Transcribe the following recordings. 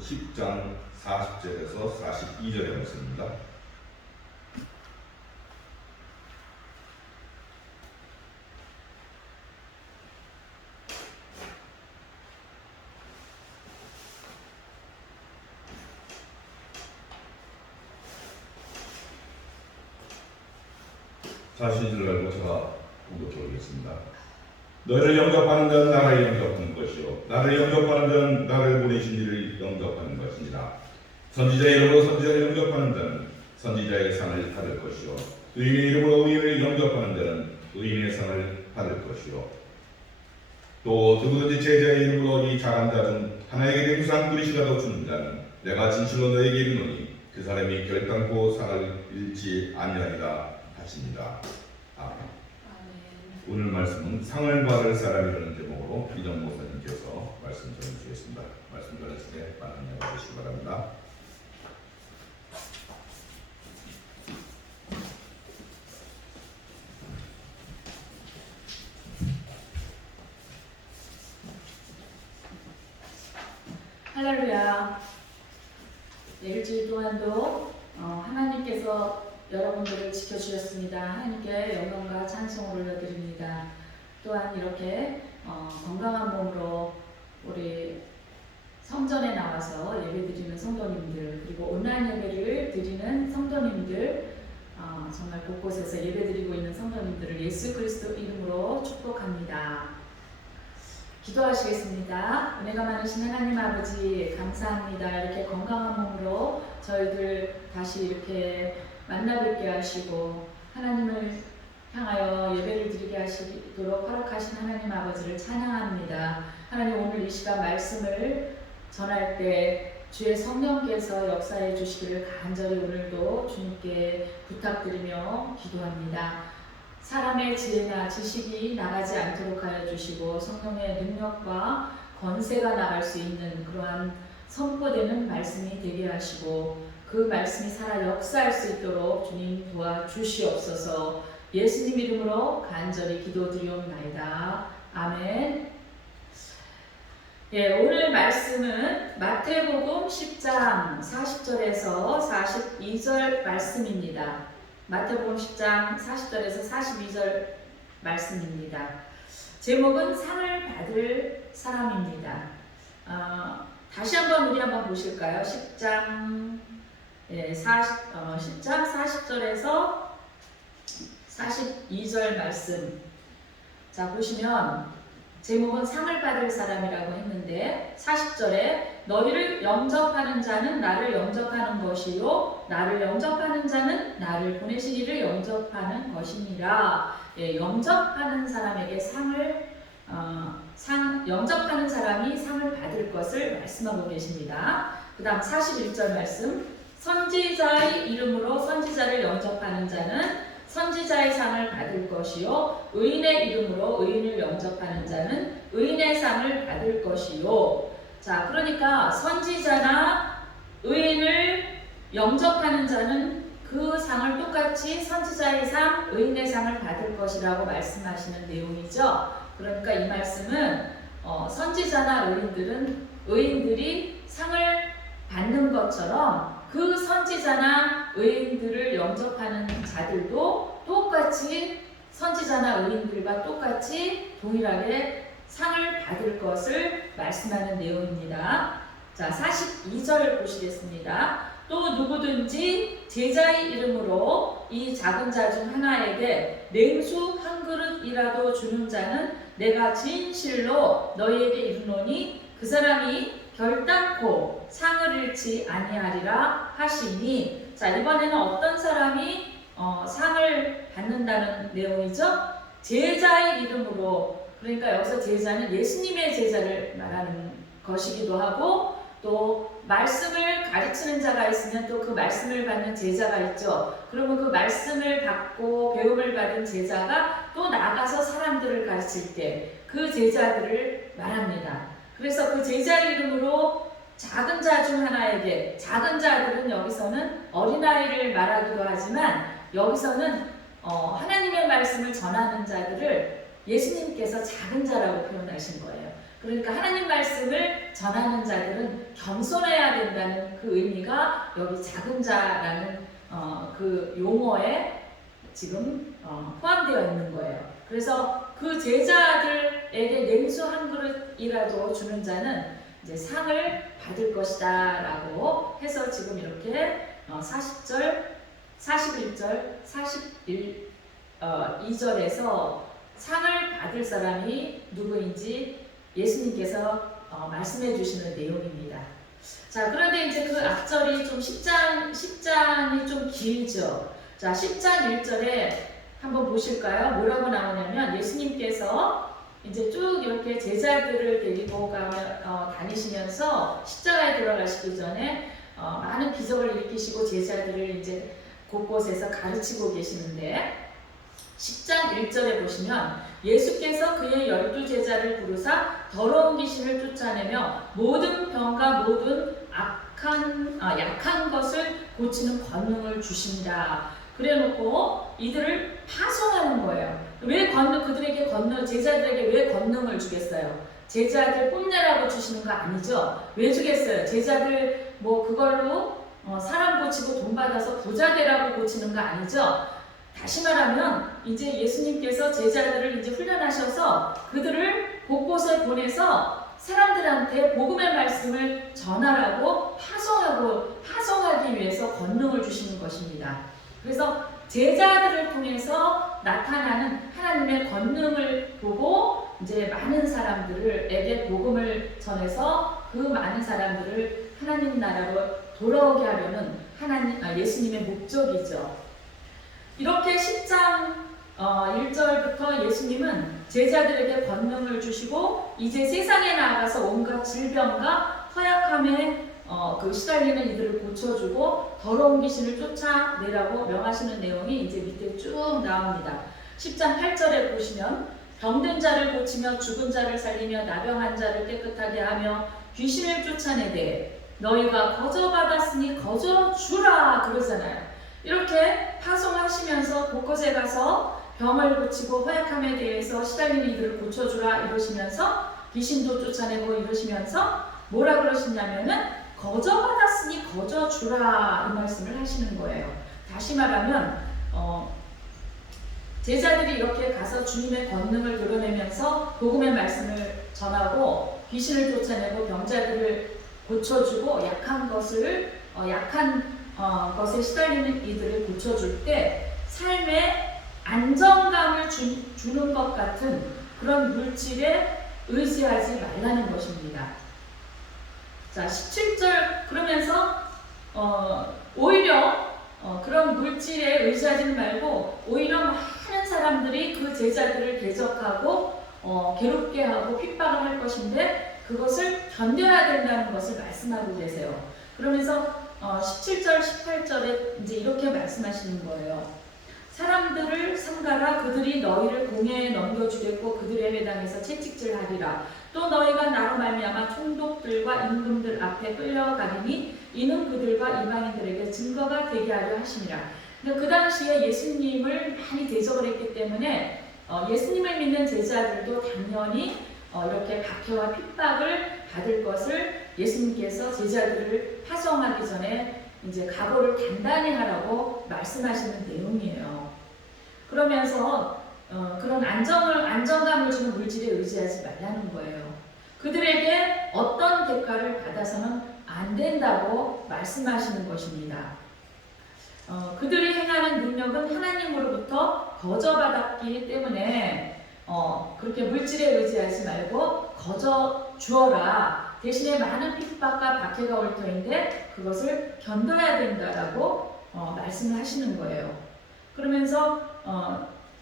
10장 40절에서 42절의 말씀입니다. 자신을 알고 제가 공독해 보겠습니다. 너를 영접하는 자는 나를 영접하는 것이요 나를 영접하는 자는 나를 보내신 이를 영접하는 것이니라. 선지자의 이름으로 선지자를 영접하는 자는 선지자의 상을 받을 것이요 의인의 이름으로 의인을 영접하는 자는 의인의 상을 받을 것이요 또 누구든지 제자의 이름으로 이 잘한 자 중 하나에게 냉수한 그릇이라도 주는 자는 내가 진실로 너에게 이르노니 그 사람이 결단코 상을 잃지 아니하리라 하십니다. 아멘. 오늘 말씀은 상을 받을 사람이라는 제목으로 이정 목사님께서 말씀 전해주시겠습니다. 말씀 전하실 때 많은 양해 주시기 바랍니다. 할렐루야. 일주일 동안도 하나님께서 여러분들을 지켜주셨습니다. 하나님께 영광과 찬송을 올려드립니다. 또한 이렇게 건강한 몸으로 우리 성전에 나와서 예배드리는 성도님들, 그리고 온라인 예배를 드리는 성도님들, 정말 곳곳에서 예배드리고 있는 성도님들을 예수 그리스도 이름으로 축복합니다. 기도하시겠습니다. 은혜가 많으신 하나님 아버지 감사합니다. 이렇게 건강한 몸으로 저희들 다시 이렇게 만나뵙게 하시고 하나님을 향하여 예배를 드리게 하시도록 허락하신 하나님 아버지를 찬양합니다. 하나님, 오늘 이 시간 말씀을 전할 때 주의 성령께서 역사해 주시기를 간절히 오늘도 주님께 부탁드리며 기도합니다. 사람의 지혜나 지식이 나가지 않도록 하여 주시고 성령의 능력과 권세가 나갈 수 있는 그러한 선포되는 말씀이 되게 하시고 그 말씀이 살아 역사할 수 있도록 주님 도와주시옵소서. 예수님 이름으로 간절히 기도드리옵나이다. 아멘. 오늘 말씀은 마태복음 10장 40절에서 42절 말씀입니다. 마태복음 10장 40절에서 42절 말씀입니다. 제목은 상을 받을 사람입니다. 다시 한번 우리 한번 보실까요? 10장 40절에서 42절 말씀. 자, 보시면 제목은 상을 받을 사람이라고 했는데 40절에 너희를 영접하는 자는 나를 영접하는 것이요 나를 영접하는 자는 나를 보내신 이를 영접하는 것이니라. 영접하는 사람에게 영접하는 사람이 상을 받을 것을 말씀하고 계십니다. 그 다음 41절 말씀. 선지자의 이름으로 선지자를 영접하는 자는 선지자의 상을 받을 것이요 의인의 이름으로 의인을 영접하는 자는 의인의 상을 받을 것이요. 자, 그러니까 선지자나 의인을 영접하는 자는 그 상을 똑같이 선지자의 상, 의인의 상을 받을 것이라고 말씀하시는 내용이죠. 그러니까 이 말씀은 선지자나 의인들이 상을 받는 것처럼 그 선지자나 의인들을 영접하는 자들도 똑같이 선지자나 의인들과 똑같이 동일하게 상을 받을 것을 말씀하는 내용입니다. 자, 42절 보시겠습니다. 또 누구든지 제자의 이름으로 이 작은 자 중 하나에게 냉수 한 그릇이라도 주는 자는 내가 진실로 너희에게 이르노니 그 사람이 결단코 상을 잃지 아니하리라 하시니. 자, 이번에는 어떤 사람이 상을 받는다는 내용이죠? 제자의 이름으로. 그러니까 여기서 제자는 예수님의 제자를 말하는 것이기도 하고, 또 말씀을 가르치는 자가 있으면 또 그 말씀을 받는 제자가 있죠. 그러면 그 말씀을 받고 배움을 받은 제자가 또 나가서 사람들을 가르칠 때 그 제자들을 말합니다. 그래서 그 제자의 이름으로 작은 자 중 하나에게, 작은 자들은 여기서는 어린아이를 말하기도 하지만 여기서는 하나님의 말씀을 전하는 자들을 예수님께서 작은 자라고 표현하신 거예요. 그러니까 하나님 말씀을 전하는 자들은 겸손해야 된다는 그 의미가 여기 작은 자라는 그 용어에 지금 포함되어 있는 거예요. 그래서 그 제자들에게 냉수 한 그릇이라도 주는 자는 이제 상을 받을 것이다 라고 해서 지금 이렇게 40절, 41절, 42절에서 상을 받을 사람이 누구인지 예수님께서 말씀해 주시는 내용입니다. 자, 그런데 이제 그 앞절이 좀 10장이 좀 길죠. 자, 10장 1절에 한번 보실까요? 뭐라고 나오냐면 예수님께서 이제 쭉 이렇게 제자들을 데리고 다니시면서 십자가에 들어가시기 전에 많은 기적을 일으키시고 제자들을 이제 곳곳에서 가르치고 계시는데 10장 1절에 보시면 예수께서 그의 12제자를 부르사 더러운 귀신을 쫓아내며 모든 병과 모든 약한 것을 고치는 권능을 주신다. 그래놓고 이들을 파송하는 거예요. 왜 그들에게 제자들에게 왜 권능을 주겠어요? 제자들 뽐내라고 주시는 거 아니죠? 왜 주겠어요? 제자들 뭐 그걸로 사람 고치고 돈 받아서 부자 되라고 고치는 거 아니죠? 다시 말하면 이제 예수님께서 제자들을 이제 훈련하셔서 그들을 곳곳에 보내서 사람들한테 복음의 말씀을 전하라고 파송하기 위해서 권능을 주시는 것입니다. 그래서 제자들을 통해서 나타나는 하나님의 권능을 보고 이제 많은 사람들에게 복음을 전해서 그 많은 사람들을 하나님 나라로 돌아오게 하려는 예수님의 목적이죠. 이렇게 10장 1절부터 예수님은 제자들에게 권능을 주시고 이제 세상에 나아가서 온갖 질병과 허약함에 시달리는 이들을 고쳐주고 더러운 귀신을 쫓아내라고 명하시는 내용이 이제 밑에 쭉 나옵니다. 10장 8절에 보시면 병든 자를 고치며 죽은 자를 살리며 나병한 자를 깨끗하게 하며 귀신을 쫓아내되 너희가 거저받았으니 거저주라 그러잖아요. 이렇게 파송하시면서 곳곳에 가서 병을 고치고 허약함에 대해서 시달리는 이들을 고쳐주라 이러시면서 귀신도 쫓아내고 이러시면서 뭐라 그러시냐면은 거저받았으니 거저주라 이 말씀을 하시는 거예요. 다시 말하면 제자들이 이렇게 가서 주님의 권능을 드러내면서 복음의 말씀을 전하고 귀신을 쫓아내고 병자들을 고쳐주고 약한 것에 시달리는 이들을 고쳐줄 때 삶에 안정감을 주는 것 같은 그런 물질에 의지하지 말라는 것입니다. 자, 17절 그러면서 오히려 그런 물질에 의지하지는 말고 오히려 많은 사람들이 그 제자들을 대적하고 괴롭게 하고 핍박을 할 것인데 그것을 견뎌야 된다는 것을 말씀하고 계세요. 그러면서 17절, 18절에 이제 이렇게 말씀하시는 거예요. 사람들을 삼가라. 그들이 너희를 공회에 넘겨주겠고 그들의 회당에서 채찍질하리라. 또 너희가 나로 말미암아 총독들과 임금들 앞에 끌려가리니 이는 그들과 이방인들에게 증거가 되게 하려 하심이라. 그 당시에 예수님을 많이 대적을 했기 때문에 예수님을 믿는 제자들도 당연히 이렇게 박해와 핍박을 받을 것을 예수님께서 제자들을 파송하기 전에 이제 각오를 단단히 하라고 말씀하시는 내용이에요. 그러면서 그런 안정감을 주는 물질에 의지하지 말라는 거예요. 그들에게 어떤 대가를 받아서는 안 된다고 말씀하시는 것입니다. 그들이 행하는 능력은 하나님으로부터 거저받았기 때문에 그렇게 물질에 의지하지 말고 거저 주어라. 대신에 많은 핍박과 박해가 올 터인데 그것을 견뎌야 된다라고 말씀을 하시는 거예요. 그러면서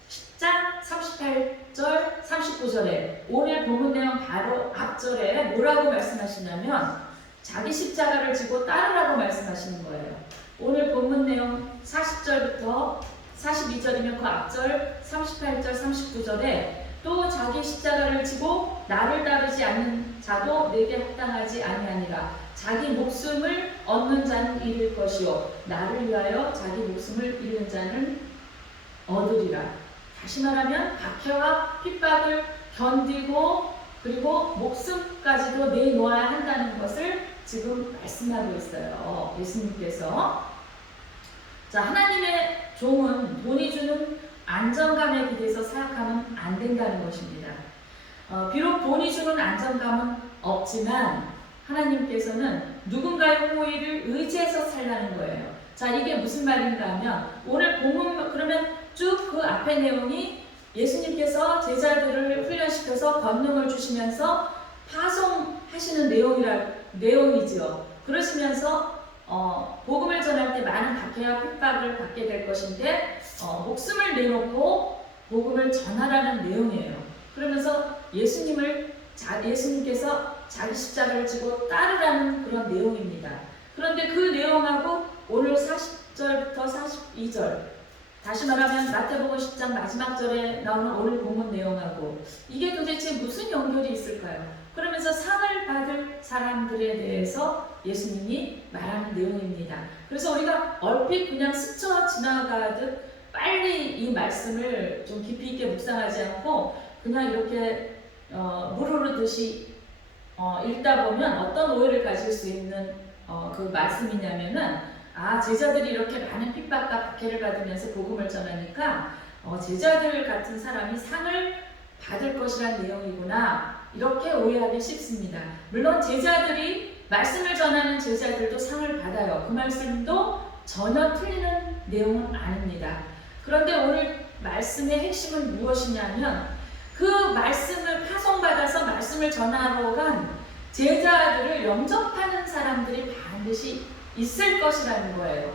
10장 38절 39절에 오늘 본문 내용 바로 앞절에 뭐라고 말씀하시냐면 자기 십자가를 지고 따르라고 말씀하시는 거예요. 오늘 본문 내용 40절부터 42절이면 그 앞절 38절 39절에 또 자기 십자가를 지고 나를 따르지 않는 자도 내게 합당하지 아니하니라. 자기 목숨을 얻는 자는 잃을 것이요 나를 위하여 자기 목숨을 잃는 자는 얻으리라. 다시 말하면 박해와 핍박을 견디고 그리고 목숨까지도 내놓아야 한다는 것을 지금 말씀하고 있어요. 예수님께서. 자, 하나님의 종은 돈이 주는 안정감에 기대서 사역하면 안 된다는 것입니다. 비록 돈이 주는 안정감은 없지만 하나님께서는 누군가의 호의를 의지해서 살라는 거예요. 자, 이게 무슨 말인가 하면 오늘 본문 그러면 쭉 그 앞의 내용이 예수님께서 제자들을 훈련시켜서 권능을 주시면서 파송하시는 내용이지요. 그러시면서 복음을 전할 때 많은 박해와 핍박을 받게 될 것인데 목숨을 내놓고 복음을 전하라는 내용이에요. 그러면서 예수님께서 자기 십자가를 지고 따르라는 그런 내용입니다. 그런데 그 내용하고 오늘 40절부터 42절 다시 말하면 마태복음 10장 마지막 절에 나오는 오늘 본문 내용하고 이게 도대체 무슨 연결이 있을까요? 그러면서 상을 받을 사람들에 대해서 예수님이 말하는 내용입니다. 그래서 우리가 얼핏 그냥 스쳐 지나가듯 빨리 이 말씀을 좀 깊이 있게 묵상하지 않고 그냥 이렇게 물 흐르듯이 읽다 보면 어떤 오해를 가질 수 있는 그 말씀이냐면은 제자들이 이렇게 많은 핍박과 박해를 받으면서 복음을 전하니까 제자들 같은 사람이 상을 받을 것이라는 내용이구나 이렇게 오해하기 쉽습니다. 물론 제자들이 말씀을 전하는 제자들도 상을 받아요. 그 말씀도 전혀 틀리는 내용은 아닙니다. 그런데 오늘 말씀의 핵심은 무엇이냐면 그 말씀을 파송받아서 말씀을 전하러 간 제자들을 영접하는 사람들이 반드시 있을 것이라는 거예요.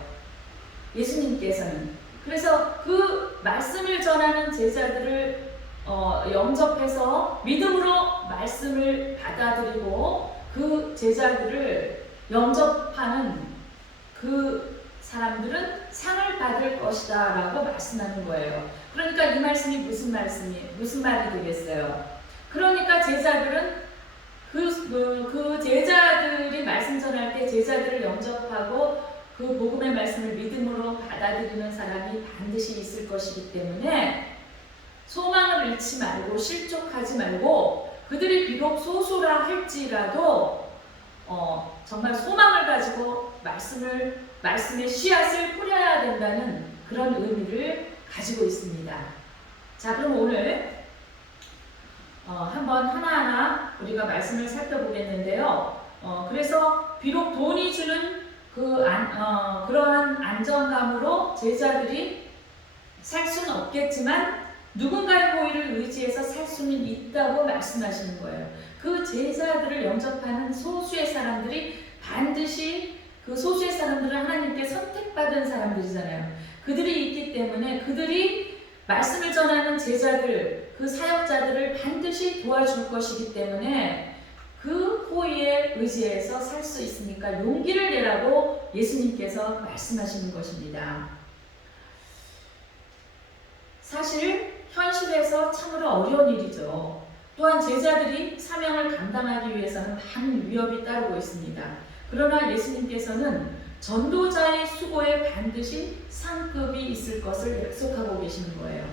예수님께서는. 그래서 그 말씀을 전하는 제자들을 영접해서 믿음으로 말씀을 받아들이고 그 제자들을 영접하는 그 사람들은 상을 받을 것이다 라고 말씀하는 거예요. 그러니까 이 말씀이 무슨 말이 되겠어요? 그러니까 제자들은 그 제자들이 말씀 전할 때 제자들을 영접하고 그 복음의 말씀을 믿음으로 받아들이는 사람이 반드시 있을 것이기 때문에 소망을 잃지 말고 실족하지 말고 그들이 비록 소수라 할지라도 정말 소망을 가지고 말씀의 씨앗을 뿌려야 된다는 그런 의미를 가지고 있습니다. 자, 그럼 오늘 한번 하나하나 우리가 말씀을 살펴보겠는데요. 그래서 비록 돈이 주는 그러한 안정감으로 제자들이 살 수는 없겠지만 누군가의 호의를 의지해서 살 수는 있다고 말씀하시는 거예요. 그 제자들을 영접하는 소수의 사람들이 반드시 그 소수의 사람들은 하나님께 선택받은 사람들이잖아요. 그들이 있기 때문에 그들이 말씀을 전하는 제자들, 그 사역자들을 반드시 도와줄 것이기 때문에 그 호의에 의지해서 살 수 있으니까 용기를 내라고 예수님께서 말씀하시는 것입니다. 사실 현실에서 참으로 어려운 일이죠. 또한 제자들이 사명을 감당하기 위해서는 많은 위협이 따르고 있습니다. 그러나 예수님께서는 전도자의 수고에 반드시 상급이 있을 것을 약속하고 계시는 거예요.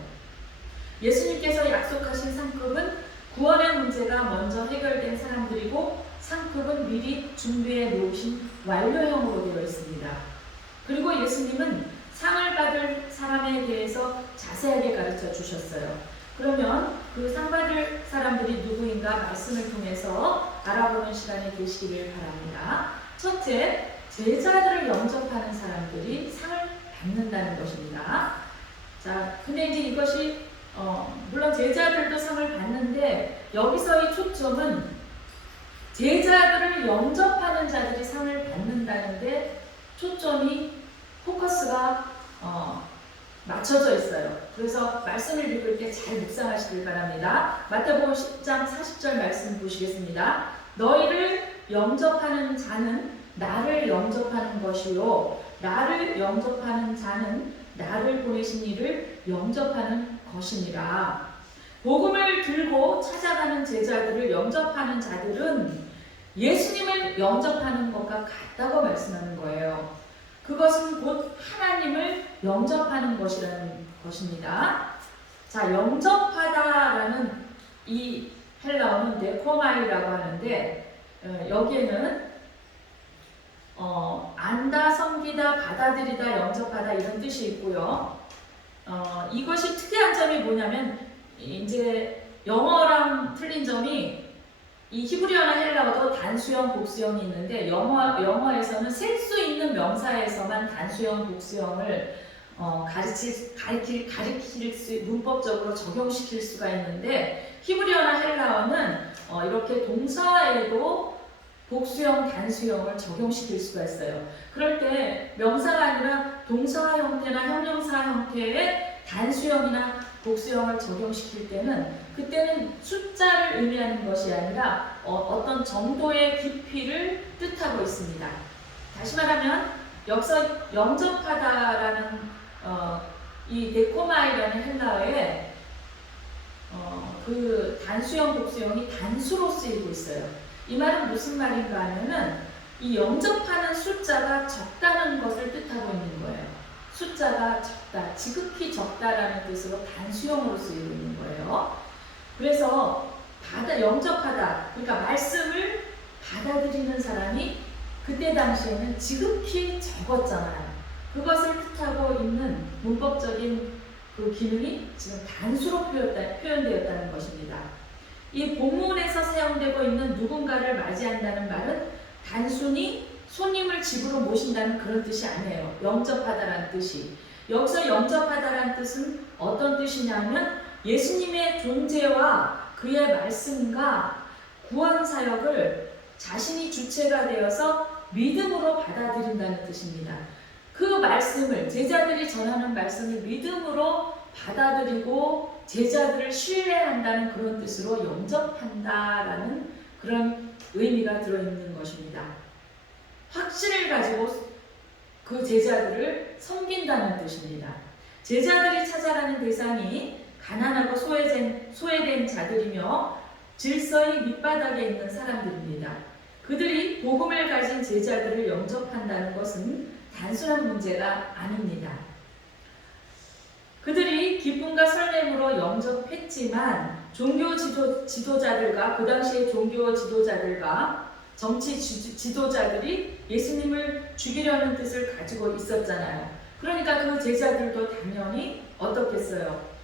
예수님께서 약속하신 상급은 구원의 문제가 먼저 해결된 사람들이고 상급은 미리 준비해 놓으신 완료형으로 되어 있습니다. 그리고 예수님은 상을 받을 사람에 대해서 자세하게 가르쳐 주셨어요. 그러면 그 상 받을 사람들이 누구인가 말씀을 통해서 알아보는 시간이 되시기를 바랍니다. 첫째, 제자들을 영접하는 사람들이 상을 받는다는 것입니다. 자, 근데 이제 이것이 물론 제자들도 상을 받는데 여기서의 초점은 제자들을 영접하는 자들이 상을 받는다는데 초점이 포커스가 맞춰져 있어요. 그래서 말씀을 읽을 때 잘 묵상하시길 바랍니다. 마태복음 10장 40절 말씀 보시겠습니다. 너희를 영접하는 자는 나를 영접하는 것이요 나를 영접하는 자는 나를 보내신 이를 영접하는 것이니라. 복음을 들고 찾아가는 제자들을 영접하는 자들은 예수님을 영접하는 것과 같다고 말씀하는 거예요. 그것은 곧 하나님을 영접하는 것이라는 것입니다. 자, 영접하다라는 이 헬라어는 데코마이라고 하는데 여기에는 안다, 섬기다, 받아들이다, 영접하다 이런 뜻이 있고요. 이것이 특이한 점이 뭐냐면 이제 영어랑 틀린 점이 이 히브리어나 헬라어도 단수형, 복수형이 있는데 영어에서는 셀 수 있는 명사에서만 단수형, 복수형을 가리킬 수, 문법적으로 적용시킬 수가 있는데 히브리어나 헬라어는 이렇게 동사에도 복수형, 단수형을 적용시킬 수가 있어요. 그럴 때 명사가 아니라 동사 형태나 형용사 형태의 단수형이나 복수형을 적용시킬 때는 그때는 숫자를 의미하는 것이 아니라 어떤 정도의 깊이를 뜻하고 있습니다. 다시 말하면 영접하다라는 이 데코마이라는 헬라어에 그 단수형, 복수형이 단수로 쓰이고 있어요. 이 말은 무슨 말인가 하면은 이 영접하는 숫자가 적다는 것을 뜻하고 있는 거예요. 숫자가 적다, 지극히 적다라는 뜻으로 단수형으로 쓰이고 있는 거예요. 그래서 영접하다, 그러니까 말씀을 받아들이는 사람이 그때 당시에는 지극히 적었잖아요. 그것을 뜻하고 있는 문법적인 그 기능이 지금 단수로 표현되었다는 것입니다. 이 본문에서 사용되고 있는 누군가를 맞이한다는 말은 단순히 손님을 집으로 모신다는 그런 뜻이 아니에요. 영접하다라는 뜻이. 여기서 영접하다라는 뜻은 어떤 뜻이냐면 예수님의 존재와 그의 말씀과 구원 사역을 자신이 주체가 되어서 믿음으로 받아들인다는 뜻입니다. 그 말씀을, 제자들이 전하는 말씀을 믿음으로 받아들이고 제자들을 신뢰한다는 그런 뜻으로 영접한다라는 그런 의미가 들어있는 것입니다. 확신을 가지고 그 제자들을 섬긴다는 뜻입니다. 제자들이 찾아가는 대상이 가난하고 소외된 자들이며 질서의 밑바닥에 있는 사람들입니다. 그들이 복음을 가진 제자들을 영접한다는 것은 단순한 문제가 아닙니다. 그들이 기쁨과 설렘으로 영접했지만 종교 지도자들과 그 당시의 종교 지도자들과 정치 지도자들이 예수님을 죽이려는 뜻을 가지고 있었잖아요. 그러니까 그 제자들도 당연히 어떻겠어요?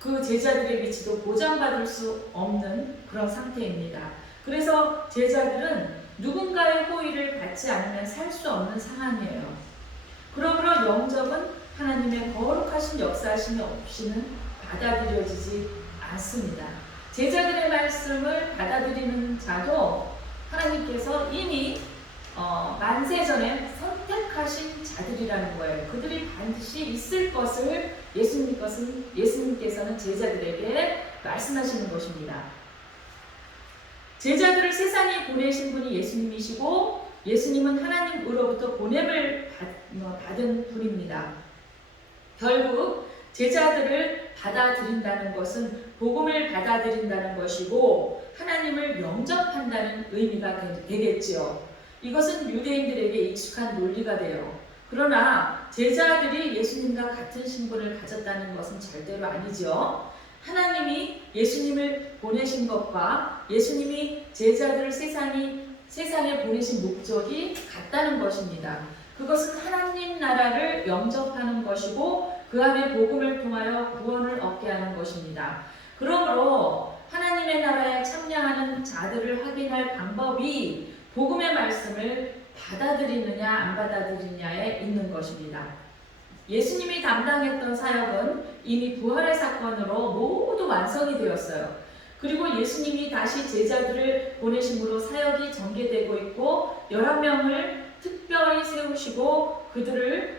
그 제자들의 위치도 보장받을 수 없는 그런 상태입니다. 그래서 제자들은 누군가의 호의를 받지 않으면 살 수 없는 상황이에요. 그러므로 영접은 하나님의 거룩하신 역사하심이 없이는 받아들여지지 않습니다. 제자들의 말씀을 받아들이는 자도 하나님께서 이미 만세전에 선택하신 자들이라는 거예요. 그들이 반드시 있을 것을 예수님께서는 제자들에게 말씀하시는 것입니다. 제자들을 세상에 보내신 분이 예수님이시고 예수님은 하나님으로부터 보냄을 받은 분입니다. 결국 제자들을 받아들인다는 것은 복음을 받아들인다는 것이고 하나님을 영접한다는 의미가 되겠지요. 이것은 유대인들에게 익숙한 논리가 돼요. 그러나 제자들이 예수님과 같은 신분을 가졌다는 것은 절대로 아니죠. 하나님이 예수님을 보내신 것과 예수님이 제자들을 세상에 보내신 목적이 같다는 것입니다. 그것은 하나님 나라를 영접하는 것이고 그 안에 복음을 통하여 구원을 얻게 하는 것입니다. 그러므로 하나님의 나라에 참여하는 자들을 확인할 방법이 복음의 말씀을 받아들이느냐 안 받아들이느냐에 있는 것입니다. 예수님이 담당했던 사역은 이미 부활의 사건으로 모두 완성이 되었어요. 그리고 예수님이 다시 제자들을 보내심으로 사역이 전개되고 있고 11명을 특별히 세우시고 그들을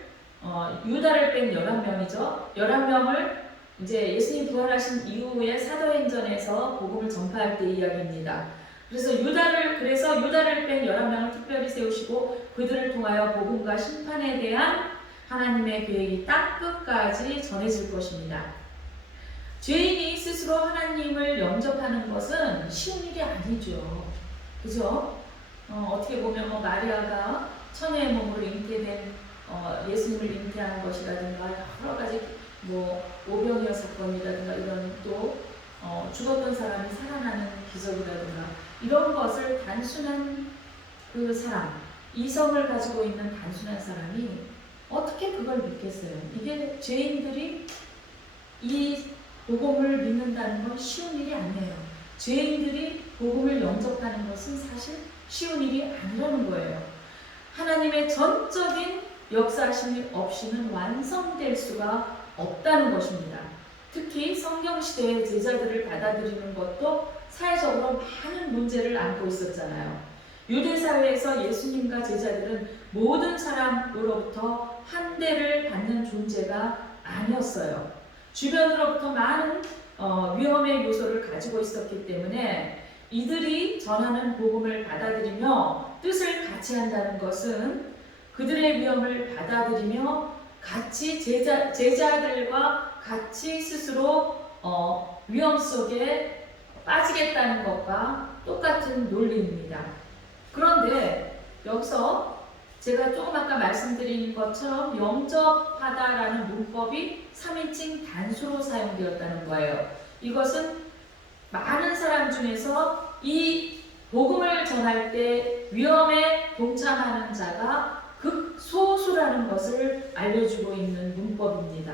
유다를 뺀 11명이죠. 11명을 이제 예수님 부활하신 이후에 사도행전에서 복음을 전파할 때 이야기입니다. 그래서 유다를 뺀 11명을 특별히 세우시고 그들을 통하여 복음과 심판에 대한 하나님의 계획이 딱 끝까지 전해질 것입니다. 죄인이 스스로 하나님을 영접하는 것은 쉬운 일이 아니죠. 그죠? 어떻게 보면 마리아가 처녀의 몸으로 잉태된 예수님을 잉태한 것이라든가 여러 가지 오병이어 사건이라든가 이런 또 죽었던 사람이 살아나는 기적이라든가 이런 것을 단순한 그 사람, 이성을 가지고 있는 단순한 사람이 어떻게 그걸 믿겠어요? 이게 죄인들이 이 복음을 믿는다는 건 쉬운 일이 아니에요. 죄인들이 복음을 영접하는 것은 사실 쉬운 일이 아니라는 거예요. 하나님의 전적인 역사하심이 없이는 완성될 수가 없다는 것입니다. 특히 성경시대의 제자들을 받아들이는 것도 사회적으로 많은 문제를 안고 있었잖아요. 유대사회에서 예수님과 제자들은 모든 사람으로부터 환대를 받는 존재가 아니었어요. 주변으로부터 많은 위험의 요소를 가지고 있었기 때문에 이들이 전하는 복음을 받아들이며 뜻을 같이 한다는 것은 그들의 위험을 받아들이며 같이 제자들과 같이 스스로 위험 속에 빠지겠다는 것과 똑같은 논리입니다. 그런데 여기서 제가 조금 아까 말씀드린 것처럼 영접하다라는 문법이 3인칭 단수로 사용되었다는 거예요. 이것은 많은 사람 중에서 이 복음을 전할 때 위험에 동참하는 자가 극소수라는 것을 알려주고 있는 문법입니다.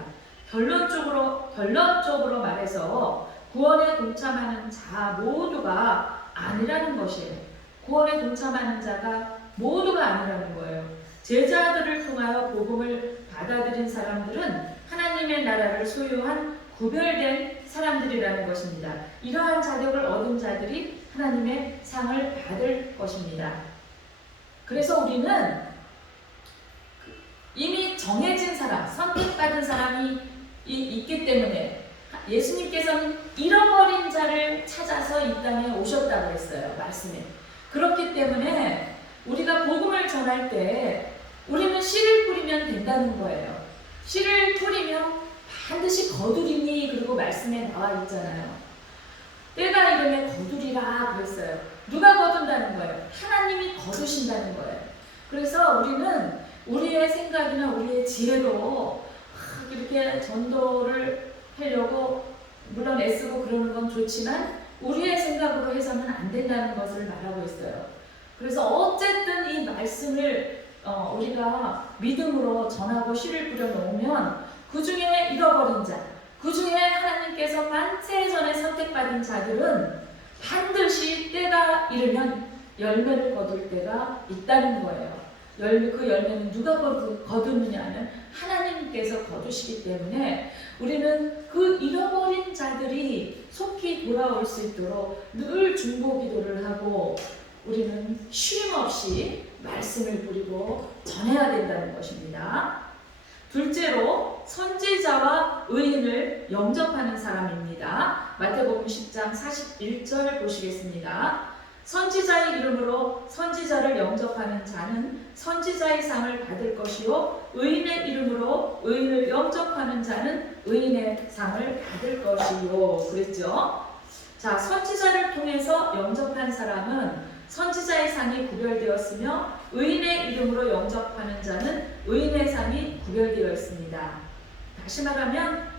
결론적으로 말해서 구원에 동참하는 자 모두가 아니라는 것이에요. 구원에 동참하는 자가 모두가 아니라는 거예요. 제자들을 통하여 복음을 받아들인 사람들은 하나님의 나라를 소유한 구별된 사람들이라는 것입니다. 이러한 자격을 얻은 자들이 하나님의 상을 받을 것입니다. 그래서 우리는 이미 정해진 사람, 선택받은 사람이 있기 때문에 예수님께서는 잃어버린 자를 찾아서 이 땅에 오셨다고 했어요. 말씀에. 그렇기 때문에 우리가 복음을 전할 때 우리는 씨를 뿌리면 된다는 거예요. 씨를 뿌리면 반드시 거두리니 그리고 말씀에 나와 있잖아요. 때가 이르면 거두리라 그랬어요. 누가 거둔다는 거예요? 하나님이 거두신다는 거예요. 그래서 우리는 우리의 생각이나 우리의 지혜로 이렇게 전도를 하려고 물론 애쓰고 그러는 건 좋지만 우리의 생각으로 해서는 안 된다는 것을 말하고 있어요. 그래서 어쨌든 이 말씀을 우리가 믿음으로 전하고 씨를 뿌려 놓으면 그 중에 잃어버린 자, 그 중에 하나님께서 만세 전에 선택받은 자들은 반드시 때가 이르면 열매를 거둘 때가 있다는 거예요. 그 열매는 누가 거두느냐는 하나님께서 거두시기 때문에 우리는 그 잃어버린 자들이 속히 돌아올 수 있도록 늘 중보 기도를 하고 우리는 쉼없이 말씀을 뿌리고 전해야 된다는 것입니다. 둘째로 선지자와 의인을 영접하는 사람입니다. 마태복음 10장 41절 보시겠습니다. 선지자의 이름으로 선지자를 영접하는 자는 선지자의 상을 받을 것이요 의인의 이름으로 의인을 영접하는 자는 의인의 상을 받을 것이요 그랬죠. 자, 선지자를 통해서 영접한 사람은 선지자의 상이 구별되었으며 의인의 이름으로 영접하는 자는 의인의 상이 구별되어 있습니다. 다시 말하면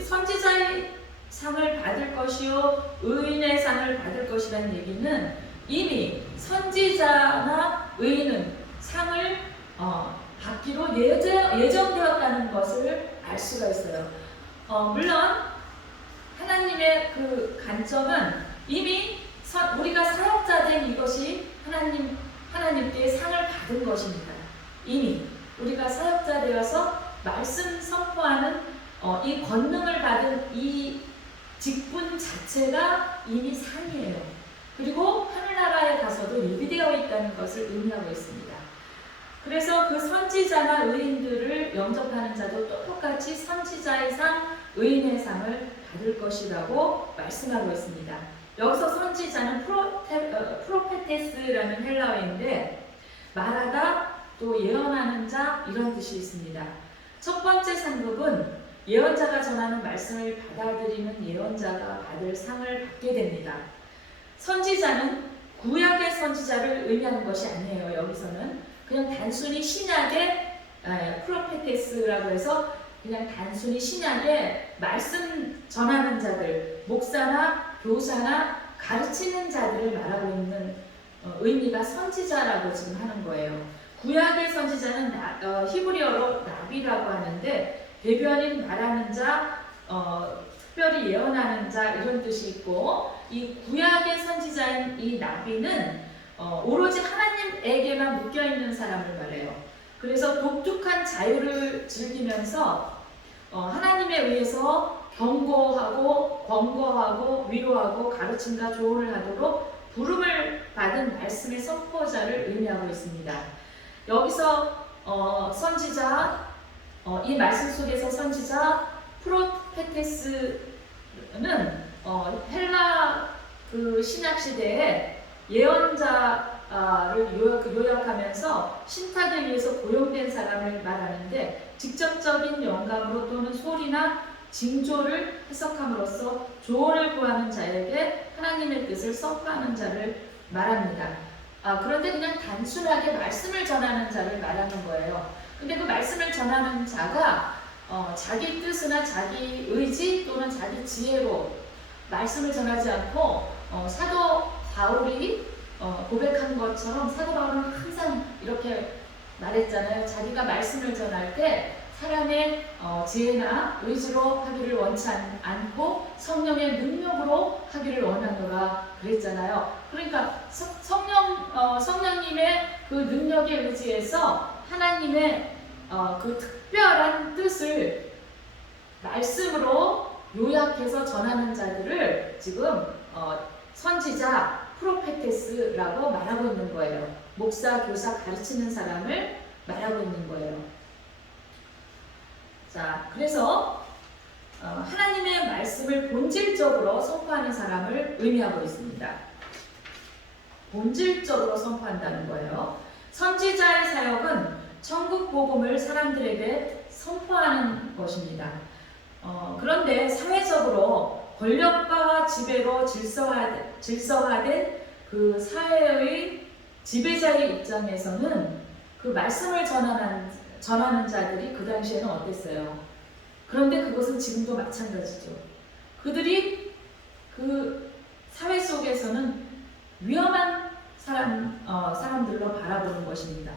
선지자의 상을 받을 것이요 의인의 상을 받을 것이라는 얘기는 이미 선지자나 의인은 상을 받기로 예정되었다는 것을 알 수가 있어요. 물론 하나님의 그 관점은 이미 우리가 사역자 된 이것이 하나님께 상을 받은 것입니다. 이미 우리가 사역자 되어서 말씀 선포하는 이 권능을 받은 이 직분 자체가 이미 상이에요. 그리고 하늘나라에 가서도 예비되어 있다는 것을 의미하고 있습니다. 그래서 그 선지자나 의인들을 영접하는 자도 똑같이 선지자의 상, 의인의 상을 받을 것이라고 말씀하고 있습니다. 여기서 선지자는 프로페테스라는 헬라어인데 말하다 또 예언하는 자 이런 뜻이 있습니다. 첫 번째 상급은 예언자가 전하는 말씀을 받아들이는 예언자가 받을 상을 받게 됩니다. 선지자는 구약의 선지자를 의미하는 것이 아니에요. 여기서는 그냥 단순히 신약의 프로페테스라고 해서 그냥 단순히 신약에 말씀 전하는 자들, 목사나 교사나 가르치는 자들을 말하고 있는 의미가 선지자라고 지금 하는 거예요. 구약의 선지자는 히브리어로 나비라고 하는데 대변인 말하는 자, 특별히 예언하는 자 이런 뜻이 있고, 이 구약의 선지자인 이 나비는 오로지 하나님에게만 묶여있는 사람을 말해요. 그래서 독특한 자유를 즐기면서 하나님에 의해서 경고하고 권고하고 위로하고 가르침과 조언을 하도록 부름을 받은 말씀의 선포자를 의미하고 있습니다. 여기서 선지자, 이 말씀 속에서 선지자 프로페테스는 헬라 그 신약 시대에 예언자를 요약하면서 신탁을 위해서 고용된 사람을 말하는데, 직접적인 영감으로 또는 소리나 징조를 해석함으로써 조언을 구하는 자에게 하나님의 뜻을 선포하는 자를 말합니다. 그런데 그냥 단순하게 말씀을 전하는 자를 말하는 거예요. 근데 그 말씀을 전하는 자가 자기 뜻이나 자기 의지 또는 자기 지혜로 말씀을 전하지 않고 사도 바울이 고백한 것처럼, 사도 바울은 항상 이렇게 말했잖아요. 자기가 말씀을 전할 때 사람의 지혜나 의지로 하기를 원치 않고 성령의 능력으로 하기를 원하노라 그랬잖아요. 그러니까 성령님의 그 능력에 의지해서 하나님의 그 특별한 뜻을 말씀으로 요약해서 전하는 자들을 지금 선지자 프로페테스라고 말하고 있는 거예요. 목사, 교사, 가르치는 사람을 말하고 있는 거예요. 자, 그래서 하나님의 말씀을 본질적으로 선포하는 사람을 의미하고 있습니다. 본질적으로 선포한다는 거예요. 선지자의 사역은 천국 복음을 사람들에게 선포하는 것입니다. 그런데 사회적으로 권력과 지배로 질서화된 그 사회의 지배자의 입장에서는 그 말씀을 전하는 자들이 그 당시에는 어땠어요? 그런데 그것은 지금도 마찬가지죠. 그들이 그 사회 속에서는 위험한 사람들로 바라보는 것입니다.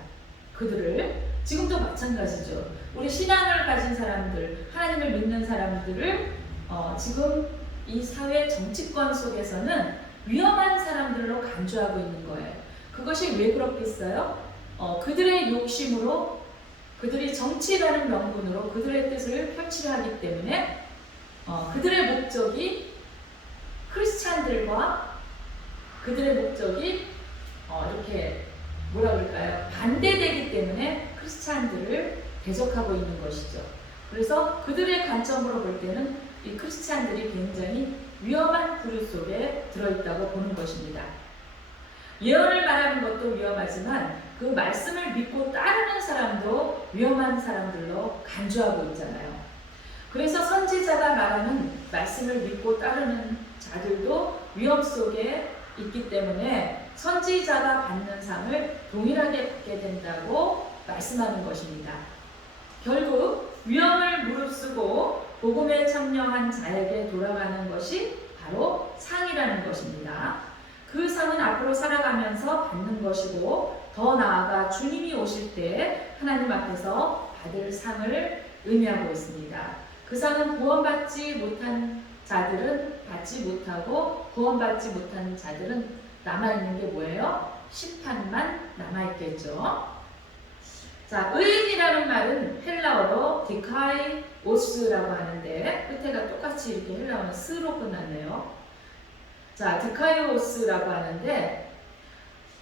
그들을 지금도 마찬가지죠. 우리 신앙을 가진 사람들, 하나님을 믿는 사람들을 지금 이 사회 정치권 속에서는 위험한 사람들로 간주하고 있는 거예요. 그것이 왜 그렇겠어요? 그들의 욕심으로, 그들이 정치라는 명분으로 그들의 뜻을 펼치려 하기 때문에 그들의 목적이 크리스찬들과 그들의 목적이 이렇게 뭐라 그럴까요? 반대되기 때문에 크리스찬들을 대적하고 있는 것이죠. 그래서 그들의 관점으로 볼 때는 이 크리스찬들이 굉장히 위험한 부류 속에 들어있다고 보는 것입니다. 예언을 말하는 것도 위험하지만 그 말씀을 믿고 따르는 사람도 위험한 사람들로 간주하고 있잖아요. 그래서 선지자가 말하는 말씀을 믿고 따르는 자들도 위험 속에 있기 때문에 선지자가 받는 상을 동일하게 받게 된다고 말씀하는 것입니다. 결국 위험을 무릅쓰고 복음에 참여한 자에게 돌아가는 것이 바로 상이라는 것입니다. 그 상은 앞으로 살아가면서 받는 것이고, 더 나아가 주님이 오실 때 하나님 앞에서 받을 상을 의미하고 있습니다. 그 상은 구원받지 못한 자들은 받지 못하고, 구원받지 못한 자들은 남아있는 게 뭐예요? 심판만 남아있겠죠. 자, 의인이라는 말은 헬라어로 디카이오스라고 하는데, 끝에가 똑같이 이렇게 헬라어는 스로 끝났네요. 자, 디카이오스라고 하는데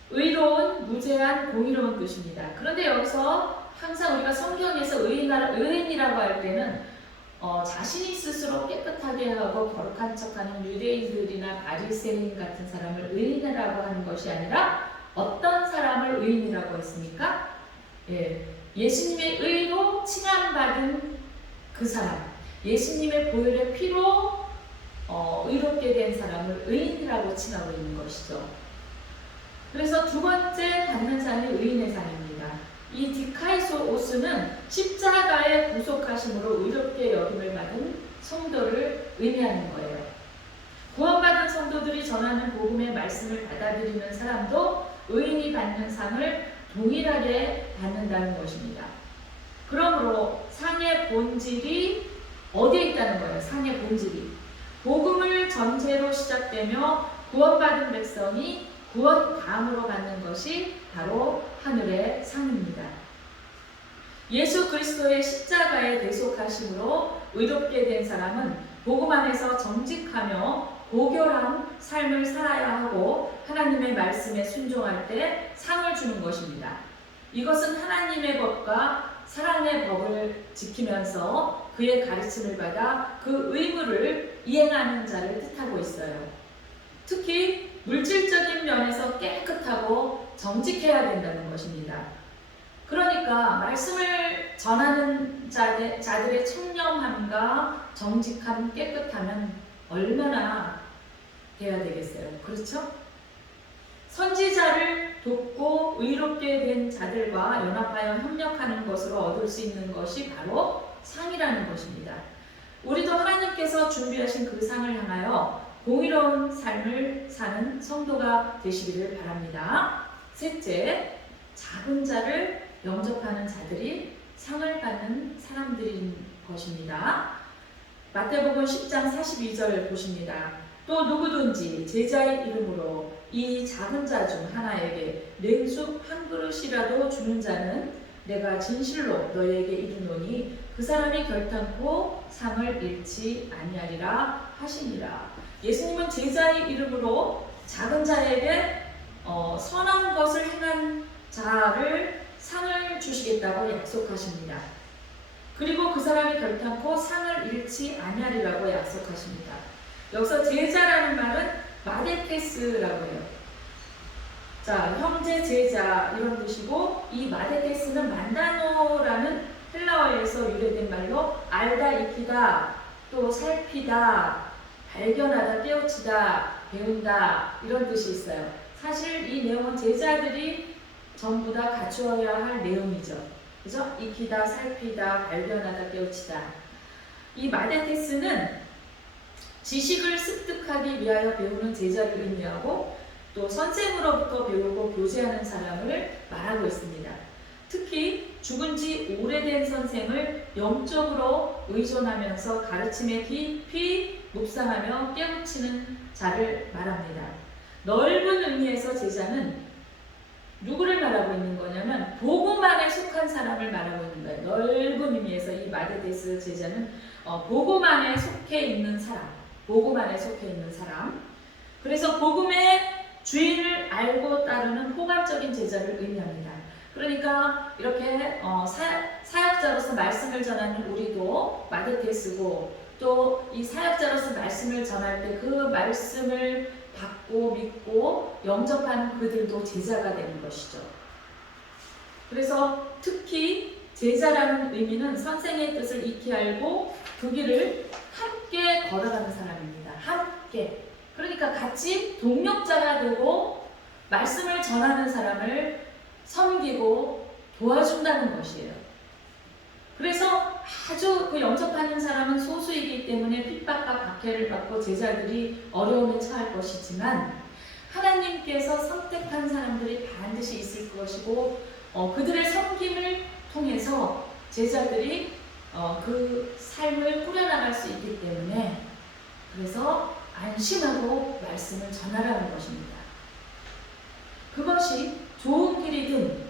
의로운, 무죄한, 공의로운 뜻입니다. 그런데 여기서 항상 우리가 성경에서 의인이라고 할 때는 자신이 스스로 깨끗하게 하고 거룩한 척하는 유대인들이나 바리새인 같은 사람을 의인이라고 하는 것이 아니라 어떤 사람을 의인이라고 했습니까? 예수님의 의로 칭함받은 그 사람, 예수님의 보혈의 피로 의롭게 된 사람을 의인이라고 칭하고 있는 것이죠. 그래서 두 번째 받는 상이 의인의 상입니다. 이 디카이오스는 십자가의 구속하심으로 의롭게 여김을 받은 성도를 의미하는 거예요. 구원받은 성도들이 전하는 복음의 말씀을 받아들이는 사람도 의인이 받는 상을 동일하게 받는다는 것입니다. 그러므로 상의 본질이 어디에 있다는 거예요? 상의 본질이 복음을 전제로 시작되며 구원받은 백성이 구원감으로 받는 것이 바로 하늘의 상입니다. 예수 그리스도의 십자가의 대속하심으로 의롭게 된 사람은 복음 안에서 정직하며 고결한 삶을 살아야 하고 하나님의 말씀에 순종할 때 상을 주는 것입니다. 이것은 하나님의 법과 사랑의 법을 지키면서 그의 가르침을 받아 그 의무를 이행하는 자를 뜻하고 있어요. 특히 물질적인 면에서 깨끗하고 정직해야 된다는 것입니다. 그러니까 말씀을 전하는 자들의 청렴함과 정직함, 깨끗함은 얼마나 돼야 되겠어요. 그렇죠? 선지자를 돕고 의롭게 된 자들과 연합하여 협력하는 것으로 얻을 수 있는 것이 바로 상이라는 것입니다. 우리도 하나님께서 준비하신 그 상을 향하여 공의로운 삶을 사는 성도가 되시기를 바랍니다. 셋째, 작은 자를 영접하는 자들이 상을 받는 사람들인 것입니다. 마태복음 10장 42절 보십니다. 또 누구든지 제자의 이름으로 이 작은 자 중 하나에게 냉수 한 그릇이라도 주는 자는 내가 진실로 너희에게 이르노니 그 사람이 결탄코 상을 잃지 아니하리라 하시니라. 예수님은 제자의 이름으로 작은 자에게 선한 것을 행한 자를 상을 주시겠다고 약속하십니다. 그리고 그 사람이 결탄코 상을 잃지 아니하리라고 약속하십니다. 여기서 제자라는 말은 마데테스라고 해요. 자, 형제, 제자 이런 뜻이고, 이 마데테스는 만다노라는 헬라어에서 유래된 말로 알다, 익히다, 또 살피다, 발견하다, 깨우치다, 배운다 이런 뜻이 있어요. 사실 이 내용은 제자들이 전부 다 갖추어야 할 내용이죠. 그죠? 익히다, 살피다, 발견하다, 깨우치다. 이 마데테스는 지식을 습득하기 위하여 배우는 제자를 의미하고 또 선생으로부터 배우고 교제하는 사람을 말하고 있습니다. 특히 죽은 지 오래된 선생을 영적으로 의존하면서 가르침에 깊이 묵상하며 깨우치는 자를 말합니다. 넓은 의미에서 제자는 누구를 말하고 있는 거냐면 복음 안에 속한 사람을 말하고 있는 거예요. 넓은 의미에서 이 마데테스 제자는 복음 안에 속해 있는 사람, 복음 안에 속해 있는 사람. 그래서 복음의 주인을 알고 따르는 포괄적인 제자를 의미합니다. 그러니까 이렇게 사역자로서 말씀을 전하는 우리도 마데테스고 또 이 사역자로서 말씀을 전할 때 그 말씀을 받고 믿고 영접하는 그들도 제자가 되는 것이죠. 그래서 특히 제자라는 의미는 선생의 뜻을 익히 알고 그 길을 함께 걸어가는 사람입니다. 함께. 그러니까 같이 동력자가 되고 말씀을 전하는 사람을 섬기고 도와준다는 것이에요. 그래서 아주 그 영접하는 사람은 소수이기 때문에 핍박과 박해를 받고 제자들이 어려움에 처할 것이지만 하나님께서 선택한 사람들이 반드시 있을 것이고 그들의 섬김을 통해서 제자들이 그 삶을 꾸려나갈 수 있기 때문에 그래서 안심하고 말씀을 전하라는 것입니다. 그것이 좋은 길이든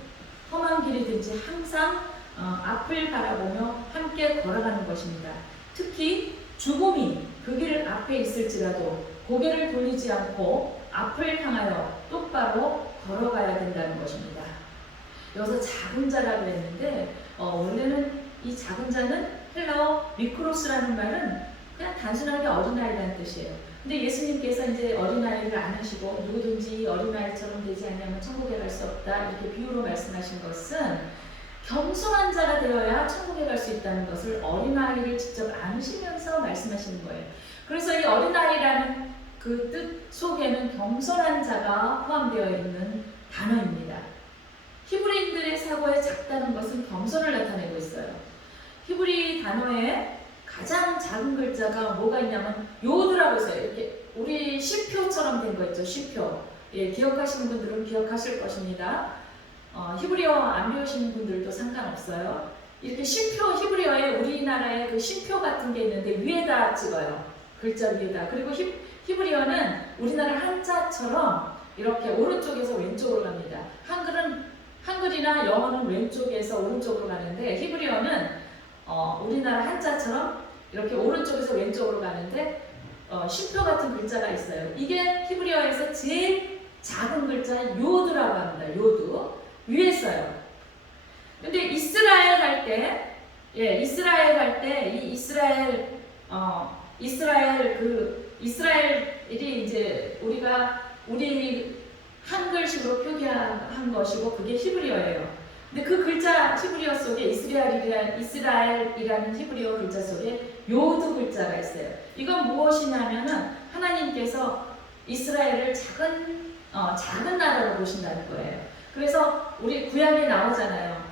험한 길이든지 항상 앞을 바라보며 함께 걸어가는 것입니다. 특히 죽음이 그 길 앞에 있을지라도 고개를 돌리지 않고 앞을 향하여 똑바로 걸어가야 된다는 것입니다. 여기서 작은 자라고 했는데 원래는 이 작은 자는 헬라어 미크로스라는 말은 그냥 단순하게 어린아이라는 뜻이에요. 근데 예수님께서 이제 어린아이를 안으시고 누구든지 어린아이처럼 되지 않으면 천국에 갈 수 없다 이렇게 비유로 말씀하신 것은 겸손한 자가 되어야 천국에 갈 수 있다는 것을 어린아이를 직접 안으시면서 말씀하시는 거예요. 그래서 이 어린아이라는 그 뜻 속에는 겸손한 자가 포함되어 있는 단어입니다. 히브리인들의 자들의 사고에 작다는 것은 겸손을 나타내고 있어요. 히브리 단어에 가장 작은 글자가 뭐가 있냐면 요드라고 있어요. 이렇게 우리 시표처럼 된 거 있죠. 시표. 예, 기억하시는 분들은 기억하실 것입니다. 히브리어 안 배우시는 분들도 상관없어요. 이렇게 시표, 히브리어에 우리나라에 그 시표 같은 게 있는데 위에다 찍어요. 글자 위에다. 그리고 히브리어는 우리나라 한자처럼 이렇게 오른쪽에서 왼쪽으로 갑니다. 한글이나 영어는 왼쪽에서 오른쪽으로 가는데 히브리어는 우리나라 한자처럼 이렇게 오른쪽에서 왼쪽으로 가는데 시표 같은 글자가 있어요. 이게 히브리어에서 제일 작은 글자 요드라고 합니다. 요드. 위에 써요. 근데 이스라엘 할 때, 예, 이스라엘 할 때 이 이스라엘이 이제 우리 한글식으로 표기한 것이고 그게 히브리어예요. 근데 그 글자 히브리어 속에 이스라엘이라는 히브리어 글자 속에 요드 글자가 있어요. 이건 무엇이냐면은 하나님께서 이스라엘을 작은 나라로 보신다는 거예요. 그래서 우리 구약에 나오잖아요.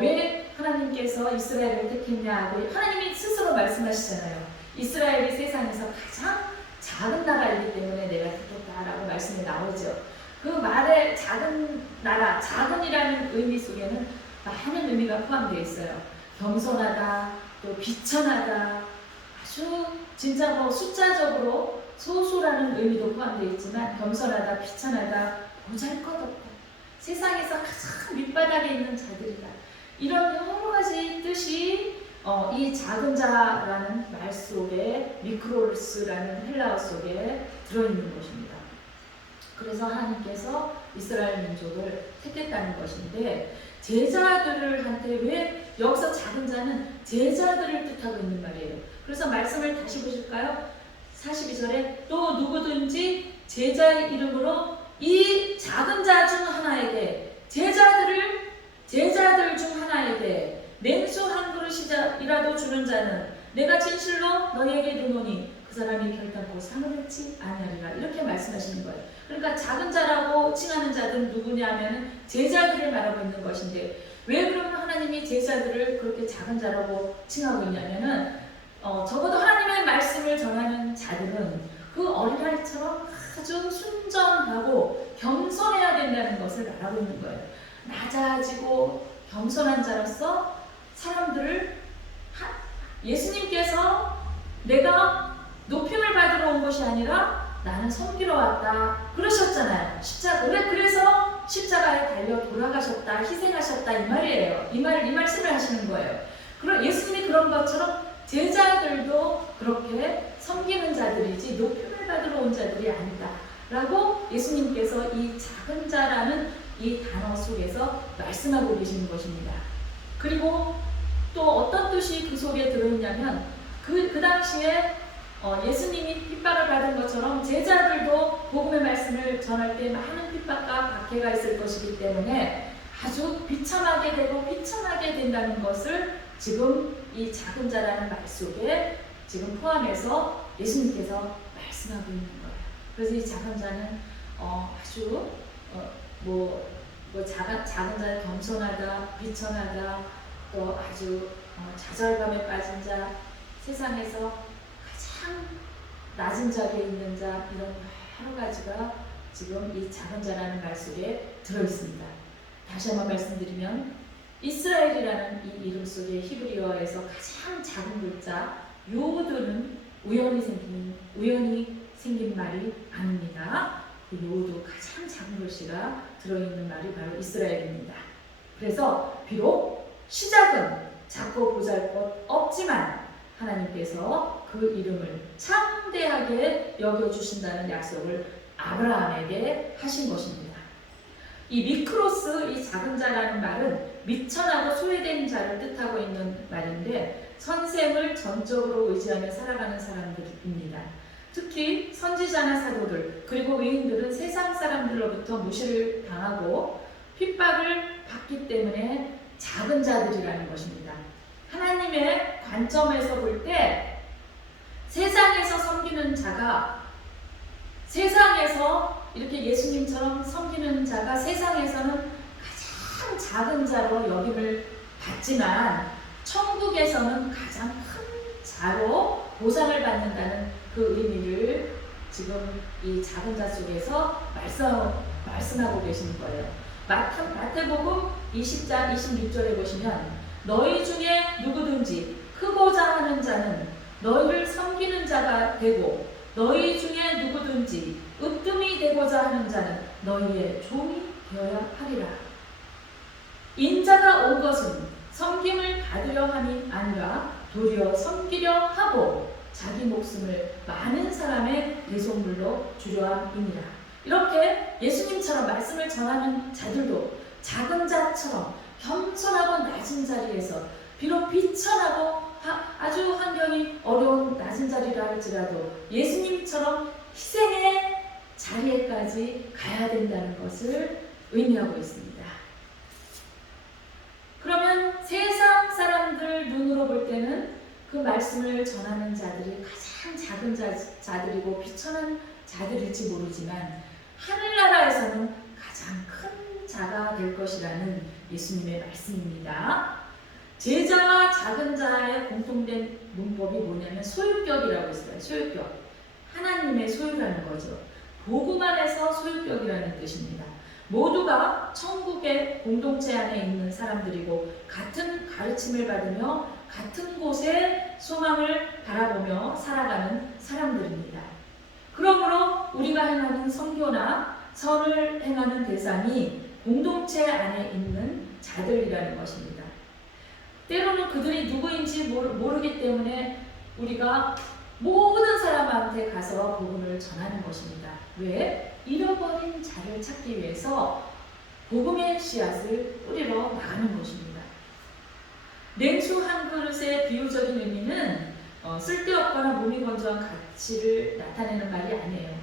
왜 하나님께서 이스라엘을 택했냐고 하나님이 스스로 말씀하시잖아요. 이스라엘이 세상에서 가장 작은 나라이기 때문에 내가 택했다라고 말씀이 나오죠. 그 말에 작은 나라, 작은이라는 의미 속에는 많은 의미가 포함되어 있어요. 겸손하다, 또 비천하다, 아주 진짜 뭐 숫자적으로 소수라는 의미도 포함되어 있지만 겸손하다, 비천하다, 보잘것없다, 세상에서 가장 밑바닥에 있는 자들이다. 이런 여러 가지 뜻이 이 작은 자라는 말 속에 미크로스라는 헬라어 속에 들어있는 것입니다. 그래서 하나님께서 이스라엘 민족을 택했다는 것인데 제자들한테 왜 여기서 작은 자는 제자들을 뜻하고 있는 말이에요. 그래서 말씀을 다시 보실까요? 42절에 또 누구든지 제자의 이름으로 이 작은 자 중 하나에게 제자들 중 하나에게 냉수 한 그릇이라도 주는 자는 내가 진실로 너희에게 이르노니 그 사람이 결단코 상을 얻지 아니하리라. 이렇게 말씀하시는 거예요. 그러니까 작은 자라고 칭하는 자들은 누구냐면 제자들을 말하고 있는 것인데 왜 그러면 하나님이 제자들을 그렇게 작은 자라고 칭하고 있냐면은 적어도 하나님의 말씀을 전하는 자들은 그 어린아이처럼 아주 순전하고 겸손해야 된다는 것을 말하고 있는 거예요. 낮아지고 겸손한 자로서 사람들을 예수님께서 내가 높임을 받으러 온 것이 아니라 나는 섬기러 왔다 그러셨잖아요. 그래서 십자가에 달려 돌아가셨다, 희생하셨다 이 말이에요. 이 말씀을 하시는 거예요. 그럼 예수님이 그런 것처럼 제자들도 그렇게 섬기는 자들이지 높임을 받으러 온 자들이 아니다 라고 예수님께서 이 작은 자라는 이 단어 속에서 말씀하고 계시는 것입니다. 그리고 또 어떤 뜻이 그 속에 들어있냐면 그 당시에 예수님이 핍박을 받은 것처럼 제자들도 복음의 말씀을 전할 때 많은 핍박과 박해가 있을 것이기 때문에 아주 비참하게 되고 비천하게 된다는 것을 지금 이 작은 자라는 말 속에 지금 포함해서 예수님께서 말씀하고 있는 거예요. 그래서 이 작은 자는 아주 작은 자는 겸손하다, 비천하다, 또 아주 좌절감에 빠진 자, 세상에서 가장 낮은 자리에 있는 자, 이런 여러 가지가 지금 이 작은 자라는 말 속에 들어있습니다. 다시 한번 말씀드리면 이스라엘이라는 이 이름 속에 히브리어에서 가장 작은 글자 요드는 우연히 생긴 말이 아닙니다. 그 요드 가장 작은 글씨가 들어있는 말이 바로 이스라엘입니다. 그래서 비록 시작은 작고 보잘것 없지만 하나님께서 그 이름을 참대하게 여겨주신다는 약속을 아브라함에게 하신 것입니다. 이 미크로스, 이 작은 자라는 말은 미천하고 소외된 자를 뜻하고 있는 말인데 선생을 전적으로 의지하며 살아가는 사람들입니다. 특히 선지자나 사도들 그리고 의인들은 세상 사람들로부터 무시를 당하고 핍박을 받기 때문에 작은 자들이라는 것입니다. 하나님의 관점에서 볼 때 세상에서 섬기는 자가 세상에서 이렇게 예수님처럼 섬기는 자가 세상에서는 가장 가장 작은 자로 여김을 받지만 천국에서는 가장 큰 자로 보상을 받는다는 그 의미를 지금 이 작은 자 속에서 말씀하고 계신 거예요. 마태복음 20장 26절에 보시면 너희 중에 누구든지 크고자 하는 자는 너희를 섬기는 자가 되고 너희 중에 누구든지 으뜸이 되고자 하는 자는 너희의 종이 되어야 하리라. 인자가 온 것은 섬김을 받으려 함이 아니라 도리어 섬기려 하고 자기 목숨을 많은 사람의 대속물로 주려 함이니라. 이렇게 예수님처럼 말씀을 전하는 자들도 작은 자처럼 겸손하고 낮은 자리에서 비록 비천하고 아주 환경이 어려운 낮은 자리라 할지라도 예수님처럼 희생의 자리에까지 가야 된다는 것을 의미하고 있습니다. 그러면 세상 사람들 눈으로 볼 때는 그 말씀을 전하는 자들이 가장 작은 자들이고 비천한 자들일지 모르지만 하늘나라에서는 가장 큰 자가 될 것이라는 예수님의 말씀입니다. 제자와 작은 자의 공통된 문법이 뭐냐면 소유격이라고 있어요. 소유격. 하나님의 소유라는 거죠. 복음 안에서 소유격이라는 뜻입니다. 모두가 천국의 공동체 안에 있는 사람들이고 같은 가르침을 받으며 같은 곳에 소망을 바라보며 살아가는 사람들입니다. 그러므로 우리가 행하는 선교나 선을 행하는 대상이 공동체 안에 있는 자들이라는 것입니다. 때로는 그들이 누구인지 모르기 때문에 우리가 모든 사람한테 가서 복음을 전하는 것입니다. 왜? 잃어버린 자를 찾기 위해서 복음의 씨앗을 뿌리러 나가는 것입니다. 냉수 한 그릇의 비유적인 의미는 쓸데없거나 몸이 건조한 가치를 나타내는 말이 아니에요.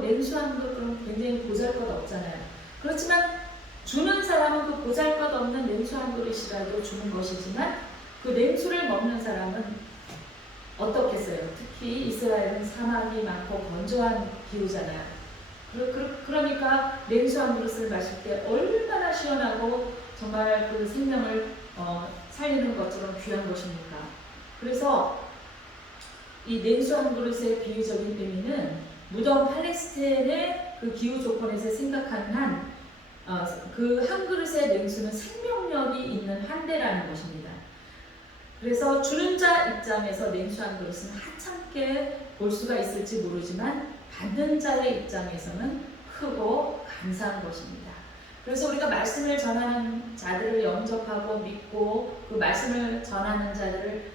냉수 한 그릇은 굉장히 보잘것없잖아요. 그렇지만 주는 사람은 그 보잘것없는 냉수 한 그릇이라도 주는 것이지만 그 냉수를 먹는 사람은 어떻겠어요? 특히 이스라엘은 사막이 많고 건조한 기후잖아요. 그러니까 냉수 한 그릇을 마실 때 얼마나 시원하고 정말 그 생명을 살리는 것처럼 귀한 것입니까? 그래서 이 냉수 한 그릇의 비유적인 의미는 무덤 팔레스타인의 그 기후 조건에서 생각하는 한 그 한 그릇의 냉수는 생명력이 있는 한대라는 것입니다. 그래서 주는 자 입장에서 냉수 한 그릇은 하찮게 볼 수가 있을지 모르지만 받는 자의 입장에서는 크고 감사한 것입니다. 그래서 우리가 말씀을 전하는 자들을 영접하고 믿고 그 말씀을 전하는 자들을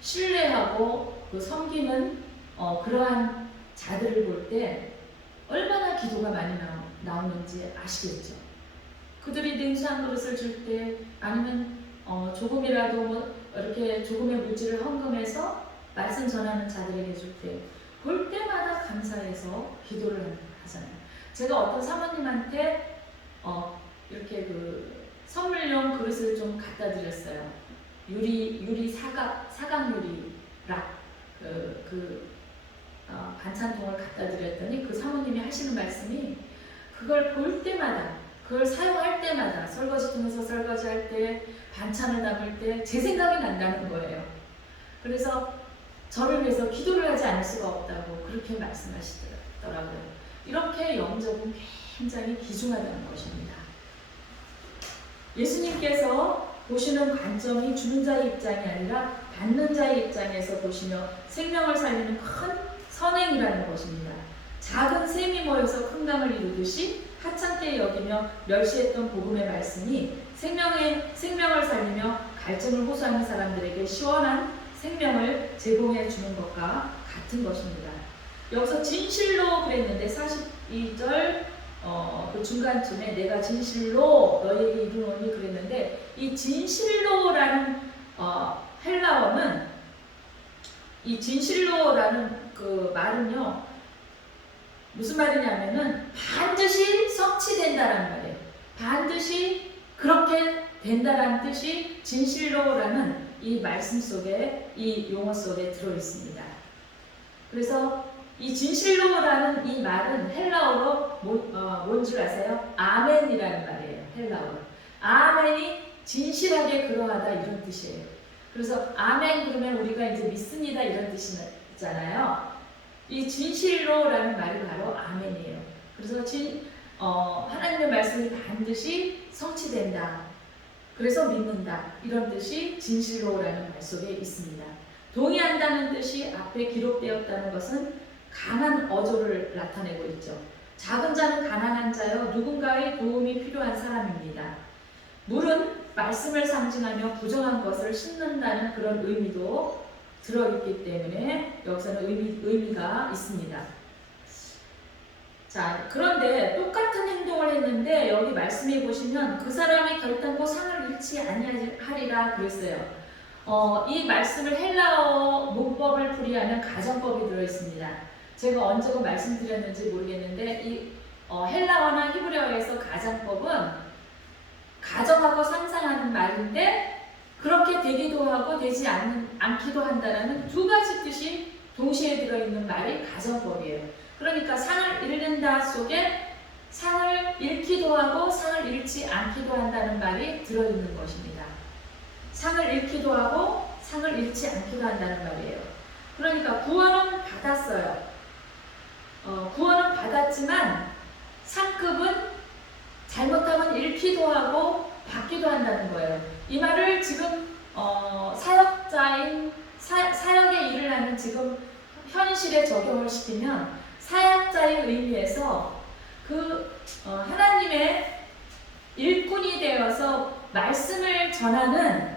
신뢰하고 그 섬기는 그러한 자들을 볼 때 얼마나 기도가 많이 나오는지 아시겠죠? 그들이 냉수 한 그릇을 줄 때 아니면 조금이라도 이렇게 조금의 물질을 헌금해서 말씀 전하는 자들에게 줄 때 볼 때마다 감사해서 기도를 하잖아요. 제가 어떤 사모님한테 이렇게 그 선물용 그릇을 좀 갖다 드렸어요. 유리 사각 유리 락 반찬통을 갖다 드렸더니 그 사모님이 하시는 말씀이 그걸 볼 때마다 그걸 사용할 때마다 설거지통에서 설거지할 때 반찬을 담을 때 제 생각이 난다는 거예요. 그래서 저를 위해서 기도를 하지 않을 수가 없다고 그렇게 말씀하시더라고요. 이렇게 영접은 굉장히 귀중하다는 것입니다. 예수님께서 보시는 관점이 주는 자의 입장이 아니라 받는 자의 입장에서 보시며 생명을 살리는 큰 선행이라는 것입니다. 작은 샘이 모여서 큰 강을 이루듯이 하찮게 여기며 멸시했던 복음의 말씀이 생명을 살리며 갈증을 호소하는 사람들에게 시원한 생명을 제공해 주는 것과 같은 것입니다. 여기서 진실로 그랬는데 42절 그 중간쯤에 내가 진실로 너희에게 이르노니 그랬는데 이 진실로라는 헬라어는 이 진실로라는 그 말은요 무슨 말이냐면은 반드시 성취된다라는 말이에요. 반드시 그렇게 된다라는 뜻이 진실로라는 이 말씀 속에 이 용어 속에 들어 있습니다. 그래서 이 진실로라는 이 말은 헬라어로 뭔 줄 아세요? 아멘이라는 말이에요. 헬라어로. 아멘이 진실하게 그러하다 이런 뜻이에요. 그래서 아멘 그러면 우리가 이제 믿습니다 이런 뜻이잖아요. 이 진실로라는 말이 바로 아멘이에요. 그래서 하나님의 말씀이 반드시 성취된다. 그래서 믿는다. 이런 뜻이 진실로라는 말 속에 있습니다. 동의한다는 뜻이 앞에 기록되었다는 것은 강한 어조를 나타내고 있죠. 작은 자는 가난한 자여 누군가의 도움이 필요한 사람입니다. 물은 말씀을 상징하며 부정한 것을 씻는다는 그런 의미도 들어있기 때문에 여기서는 의미가 있습니다. 자, 그런데 똑같은 행동을 했는데 여기 말씀해 보시면 그 사람이 결단코 상을 잃지 아니하리라 그랬어요. 이 말씀을 헬라어 문법을 풀이하는 가정법이 들어있습니다. 제가 언제고 말씀드렸는지 모르겠는데 이 헬라어나 히브리어에서 가정법은 가정하고 상상하는 말인데 그렇게 되기도 하고 되지 않기도 한다는 두 가지 뜻이 동시에 들어있는 말이 가정법이에요. 그러니까 상을 잃는다 속에 상을 잃기도 하고 상을 잃지 않기도 한다는 말이 들어있는 것입니다. 상을 잃기도 하고 상을 잃지 않기도 한다는 말이에요. 그러니까 구원은 받았어요. 구원은 받았지만 상급은 잘못하면 잃기도 하고 받기도 한다는 거예요. 이 말을 지금 사역의 일을 하는 지금 현실에 적용을 시키면 사역자의 의미에서 하나님의 일꾼이 되어서 말씀을 전하는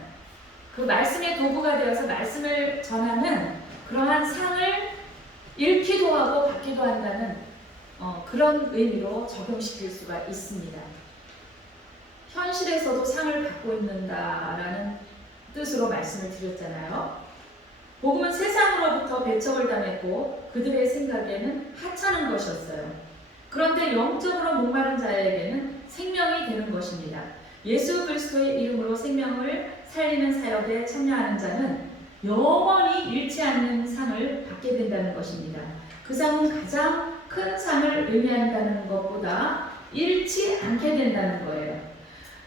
그 말씀의 도구가 되어서 말씀을 전하는 그러한 상을 잃기도 하고 받기도 한다는 그런 의미로 적용시킬 수가 있습니다. 현실에서도 상을 받고 있는다라는 뜻으로 말씀을 드렸잖아요. 복음은 세상으로부터 배척을 당했고 그들의 생각에는 하찮은 것이었어요. 그런데 영적으로 목마른 자에게는 생명이 되는 것입니다. 예수 그리스도의 이름으로 생명을 살리는 사역에 참여하는 자는 영원히 잃지 않는 상을 받게 된다는 것입니다. 그 상은 가장 큰 상을 의미한다는 것보다 잃지 않게 된다는 거예요.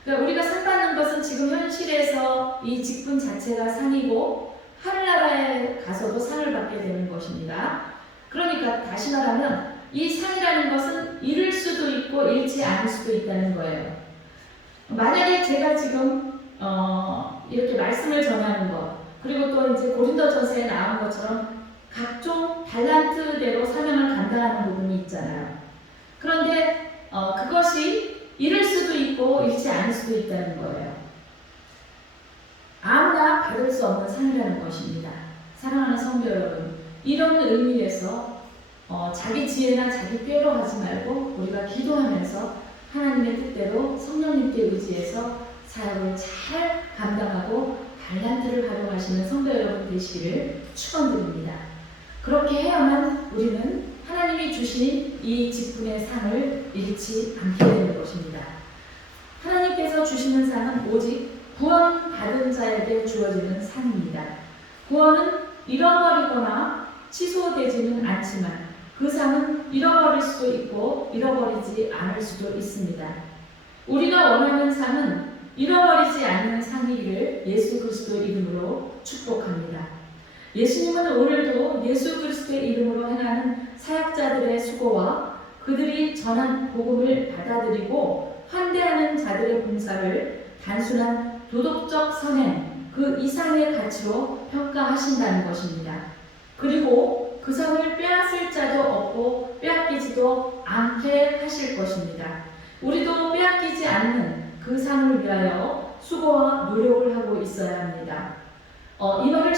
그러니까 우리가 상 받는 것은 지금 현실에서 이 직분 자체가 상이고 하늘나라에 가서도 상을 받게 되는 것입니다. 그러니까 다시 말하면 이 상이라는 것은 잃을 수도 있고 잃지 않을 수도 있다는 거예요. 만약에 제가 지금 이렇게 말씀을 전하는 것 그리고 또 이제 고린도전서에 나온 것처럼 각종 달란트대로 사명을 감당하는 부분이 있잖아요. 그런데 그것이 잃을 수도 있고 잃지 않을 수도 있다는 거예요. 아무나 받을 수 없는 상이라는 것입니다. 사랑하는 성도 여러분, 이런 의미에서 자기 지혜나 자기 꾀로 하지 말고 우리가 기도하면서 하나님의 뜻대로 성령님께 의지해서 사역을 잘 감당하고 달란트를 활용하시는 성도 여러분 되시기를 축원드립니다. 그렇게 해야만 우리는 하나님이 주신 이 직분의 상을 잃지 않게 되는 것입니다. 하나님께서 주시는 상은 오직 구원받은 자에게 주어지는 상입니다. 구원은 잃어버리거나 취소되지는 않지만 그 상은 잃어버릴 수도 있고 잃어버리지 않을 수도 있습니다. 우리가 원하는 상은 잃어버리지 않는 상이기를 예수 그리스도의 이름으로 축복합니다. 예수님은 오늘도 예수 그리스도의 이름으로 행하는 사역자들의 수고와 그들이 전한 복음을 받아들이고 환대하는 자들의 봉사를 단순한 도덕적 선행, 그 이상의 가치로 평가하신다는 것입니다. 그리고 그 상을 빼앗을 자도 없고 빼앗기지도 않게 하실 것입니다. 우리도 빼앗기지 않는 그 상을 위하여 수고와 노력을 하고 있어야 합니다. 이 말을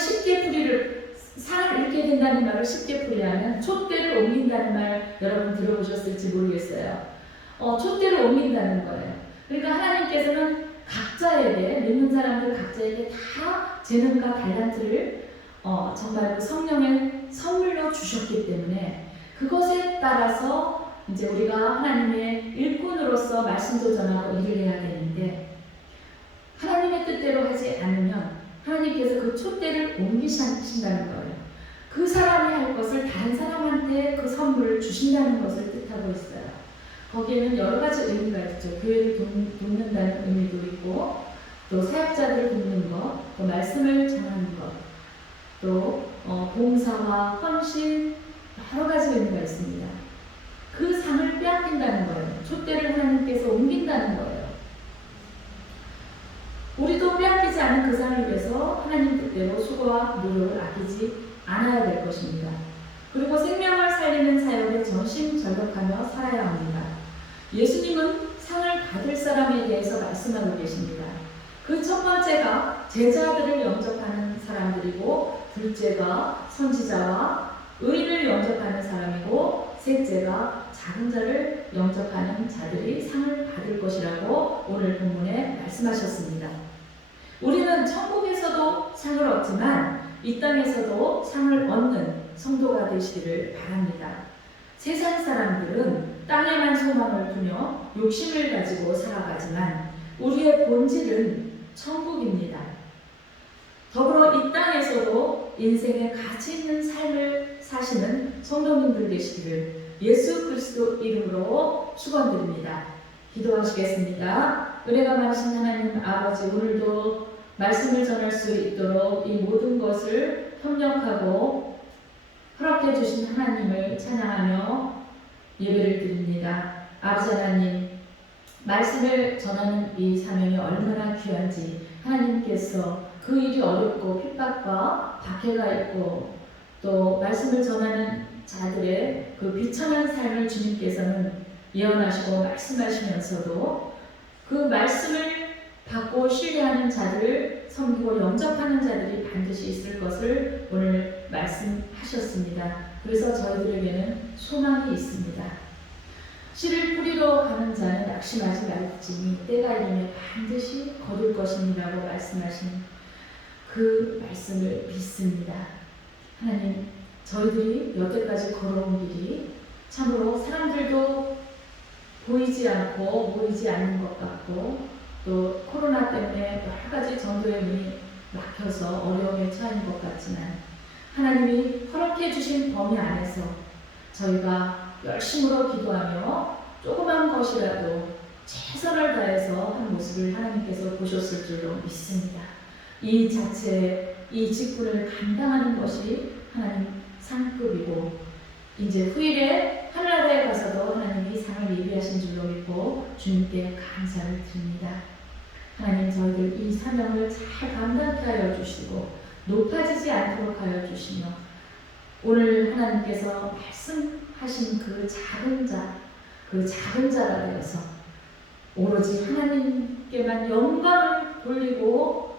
상을 잃게 된다는 말을 쉽게 풀이하면 촛대를 옮긴다는 말 여러분 들어보셨을지 모르겠어요. 촛대를 옮긴다는 거예요. 그러니까 하나님께서는 각자에게, 믿는 사람들 각자에게 다 재능과 달란트를 정말 그 성령의 선물로 주셨기 때문에 그것에 따라서 이제 우리가 하나님의 일꾼으로서 말씀도 전하고 일을 해야 되는데 하나님의 뜻대로 하지 않으면 하나님께서 그 촛대를 옮기신다는 거예요. 그 사람이 할 것을 다른 사람한테 그 선물을 주신다는 것을 뜻하고 있어요. 거기에는 여러 가지 의미가 있죠. 교회를 돕는다는 의미도 있고, 또 사역자들을 돕는 것, 또 말씀을 전하는 것, 또 봉사와 헌신, 여러 가지 의미가 있습니다. 그 상을 빼앗긴다는 거예요. 촛대를 하나님께서 옮긴다는 거예요. 우리도 빼앗기지 않은 그 상을 위해서 하나님 뜻대로 수고와 노력을 아끼지 않아야 될 것입니다. 그리고 생명을 살리는 사역에 전심전력하며 살아야 합니다. 예수님은 상을 받을 사람에 대해서 말씀하고 계십니다. 그 첫 번째가 제자들을 영접하는 사람들이고, 둘째가 선지자와 의인을 영접하는 사람이고, 셋째가 작은 자를 영접하는 자들이 상을 받을 것이라고 오늘 본문에 말씀하셨습니다. 우리는 천국에서도 상을 얻지만 이 땅에서도 상을 얻는 성도가 되시기를 바랍니다. 세상 사람들은 땅에만 소망을 두며 욕심을 가지고 살아가지만 우리의 본질은 천국입니다. 더불어 이 땅에서도 인생의 가치 있는 삶을 사시는 성도님들 되시기를 예수 그리스도 이름으로 축원드립니다. 기도하시겠습니다. 은혜가 많으신 하나님 아버지, 오늘도 말씀을 전할 수 있도록 이 모든 것을 협력하고 허락해 주신 하나님을 찬양하며 예배를 드립니다. 아버지 하나님, 말씀을 전하는 이 사명이 얼마나 귀한지 하나님께서 그 일이 어렵고 핍박과 박해가 있고 또 말씀을 전하는 자들의 그 비천한 삶을 주님께서는 예언하시고 말씀하시면서도 그 말씀을 받고 신뢰하는 자들을 섬기고 영접하는 자들이 반드시 있을 것을 오늘 말씀하셨습니다. 그래서 저희들에게는 소망이 있습니다. 씨를 뿌리러 가는 자는 낙심하지 말지니 때가 이르면 반드시 거둘 것입니다라고 말씀하신 그 말씀을 믿습니다. 하나님, 저희들이 여태까지 걸어온 길이 참으로 사람들도 보이지 않고 보이지 않는 것 같고 또 코로나 때문에 여러 가지 전도의 문이 막혀서 어려움에 처한 것 같지만 하나님이 허락해 주신 범위 안에서 저희가 열심으로 기도하며 조그만 것이라도 최선을 다해서 한 모습을 하나님께서 보셨을 줄로 믿습니다. 이 자체, 이 직분을 감당하는 것이 하나님 상급이고 이제 후일에 하늘나라에 가서도 하나님이 상을 예비하신 줄로 믿고 주님께 감사를 드립니다. 하나님, 저희들 이 사명을 잘 감당케 하여 주시고 높아지지 않도록 하여 주시며 오늘 하나님께서 말씀하신 그 작은 자가 되어서 오로지 하나님께만 영광을 돌리고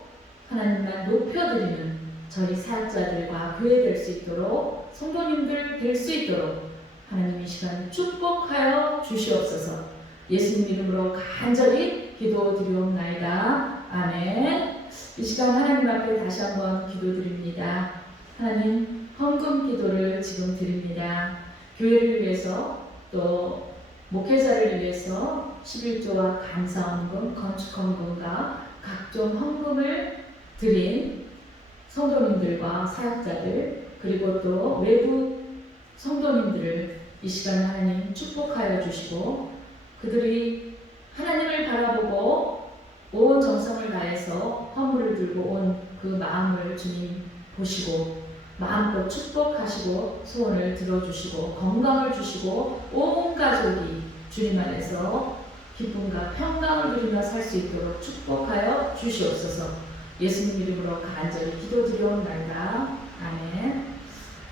하나님만 높여드리는 저희 사역자들과 교회 될 수 있도록 성도님들 될 수 있도록 하나님 이 시간 축복하여 주시옵소서. 예수님 이름으로 간절히 기도드리옵나이다. 아멘. 이 시간 하나님 앞에 다시 한번 기도드립니다. 하나님, 헌금 기도를 지금 드립니다. 교회를 위해서 또 목회자를 위해서 11조와 감사헌금, 건축헌금과 각종 헌금을 드린 성도님들과 사역자들 그리고 또 외부 성도님들을 이 시간 하나님 축복하여 주시고 그들이 하나님을 바라보고 온 정성을 다해서 허물을 들고 온 그 마음을 주님 보시고 마음껏 축복하시고 소원을 들어주시고 건강을 주시고 온 가족이 주님 안에서 기쁨과 평강을 누리며 살 수 있도록 축복하여 주시옵소서. 예수님 이름으로 간절히 기도드리옵나이다. 아멘.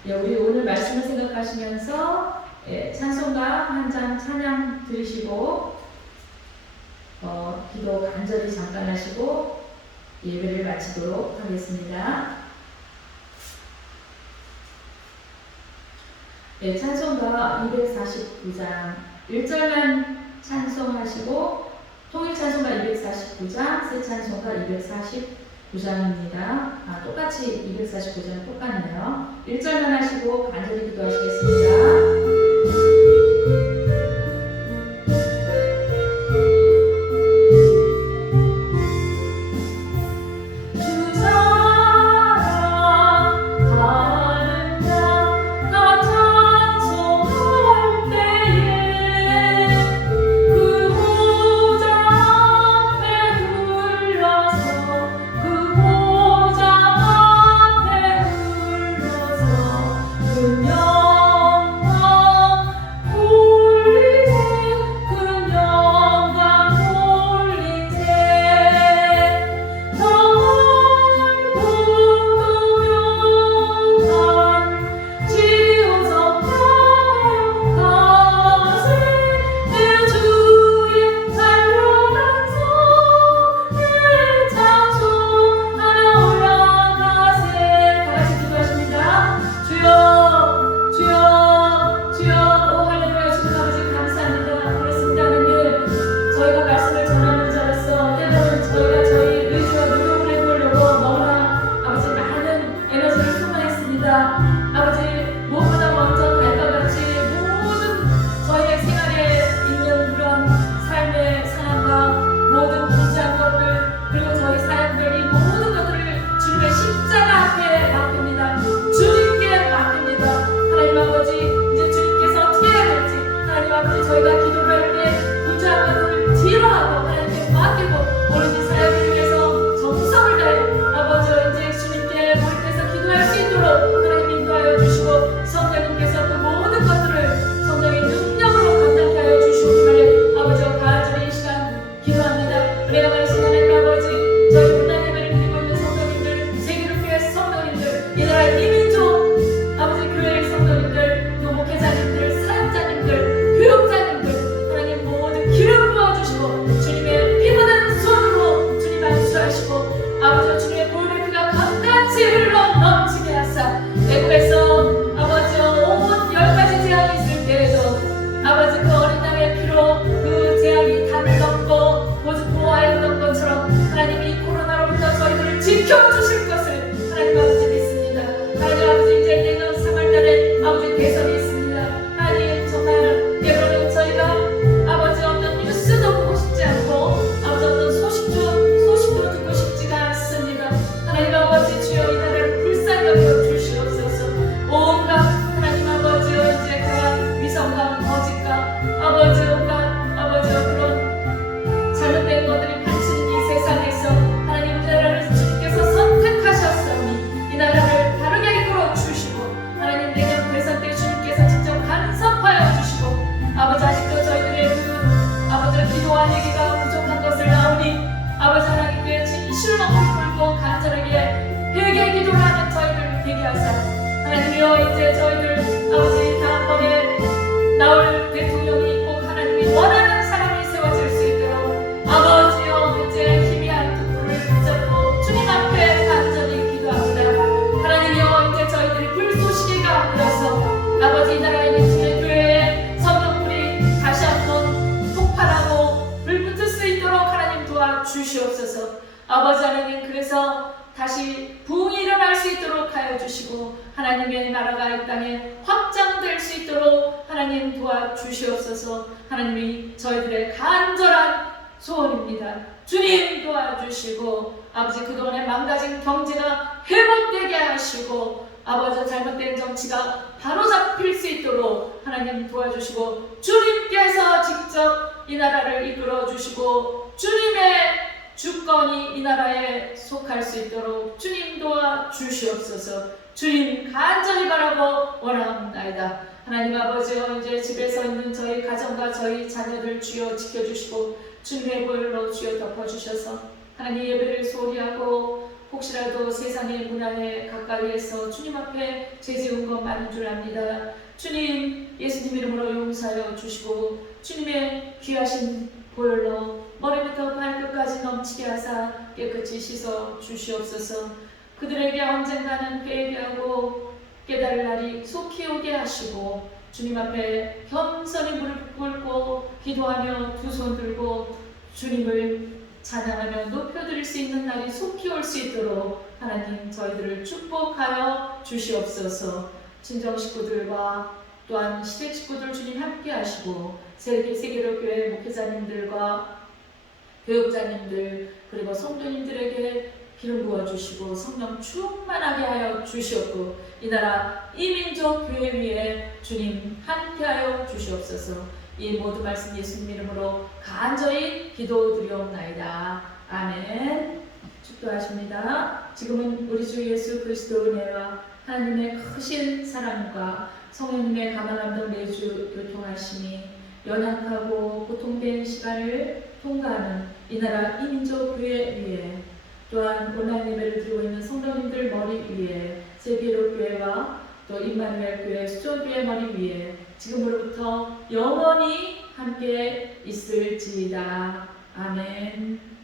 우리 오늘 말씀을 생각하시면서 찬송가 한 장 찬양 들으시고 기도 간절히 잠깐 하시고 예배를 마치도록 하겠습니다. 찬송가 249장 1절만 찬송하시고 통일 찬송가 249장, 새 찬송가 249장입니다. 똑같이 249장 똑같네요. 1절만 하시고 간절히 기도하시겠습니다. 채워주실 것을 하나님 아버지 믿습니다. 하나님 아버지 이제 내년 3월달에 아버지 대선이 있습니다. 하나님 정말 때로는 저희가 아버지 어떤 뉴스도 보고 싶지 않고 아버지 어떤 소식도 듣고 싶지가 않습니다. 하나님 아버지 주여 이 나라를 불쌍히 여겨 주시옵소서. 온갖 하나님 아버지여 이제 그러한 위선과 거짓과 아버지 온갖 아버지 그런 잘못된 것들이 판치는 이 세상에서 하나님 우리나라를 주님께서 선택하셨사오니 이 나라를 바르게 이끌어 주시고 하나님 내년 대선 때 주님께서 직접 간섭하여 주시고 아버지 아직도 저희들의 아버지의 기도와 얘기가 부족한 것을 아오니 아버지 하나님께 진실로 풀고 간절하게 회개 기도를 하는 저희들 되게 하사 하나님이여 이제 저희들 아버지 다음번에 나올 대통령이 꼭 하나님이 원하는 사람이 세워질 수 있도록 아버지여 이제 희미한 등불을 붙잡고 주님 앞에 간절히 기도합니다. 하나님이여 이제 저희들이 불쏘시개가 되어서 아버지 이 나라에 있는 주의 교회에 성령불이 다시 한번 폭발하고 불붙을 수 있도록 하나님 도와주시옵소서. 아버지 하나님 그래서 다시 부흥이 일어날 수 있도록 하여 주시고 하나님의 나라가 이 땅에 확장될 수 있도록 하나님 도와주시옵소서. 하나님이 저희들의 간절한 소원입니다. 주님 도와주시고 아버지 그동안에 망가진 경제가 회복되게 하시고 아버지 잘못된 정치가 바로잡힐 수 있도록 하나님 도와주시고 주님께서 직접 이 나라를 이끌어 주시고 주님의 주권이 이 나라에 속할 수 있도록 주님 도와주시옵소서. 주님 간절히 바라고 원하옵나이다. 하나님 아버지여 이제 집에서 있는 저희 가정과 저희 자녀들 주여 지켜주시고 주님의 보혈로 주여 덮어주셔서 하나님 예배를 소홀히 하고 혹시라도 세상의 문화에 가까이에서 주님 앞에 죄지은 것 많은 줄 압니다. 주님 예수님 이름으로 용서하여 주시고 주님의 귀하신 보혈로 머리부터 발끝까지 넘치게 하사 깨끗이 씻어 주시옵소서. 그들에게 언젠가는 회개하고 깨달을 날이 속히 오게 하시고 주님 앞에 겸손히 무릎 꿇고 기도하며 두 손 들고 주님을 찬양하며 높여드릴 수 있는 날이 속히 올 수 있도록 하나님 저희들을 축복하여 주시옵소서. 친정 식구들과 또한 시댁 식구들 주님 함께 하시고 세계로 교회 목회자님들과 교육자님들 그리고 성도님들에게 기름 부어주시고 성령 충만하게 하여 주시옵고 이 나라 이 민족 교회 위에 주님 함께하여 주시옵소서. 이 모든 말씀 예수님 이름으로 간절히 기도드리옵나이다. 아멘. 축도하십니다. 지금은 우리 주 예수 그리스도 은혜와 하나님의 크신 사랑과 성령님의 가망함도 매주 교통하심이 연약하고 고통된 시간을 통과하는 이 나라 이 민족 교회 위에 또한 온라인 예배를 드리고 있는 성도님들 머리 위에 세계로 교회와 또 임마누엘 교회 수조교회 머리 위에 지금으로부터 영원히 함께 있을지이다. 아멘.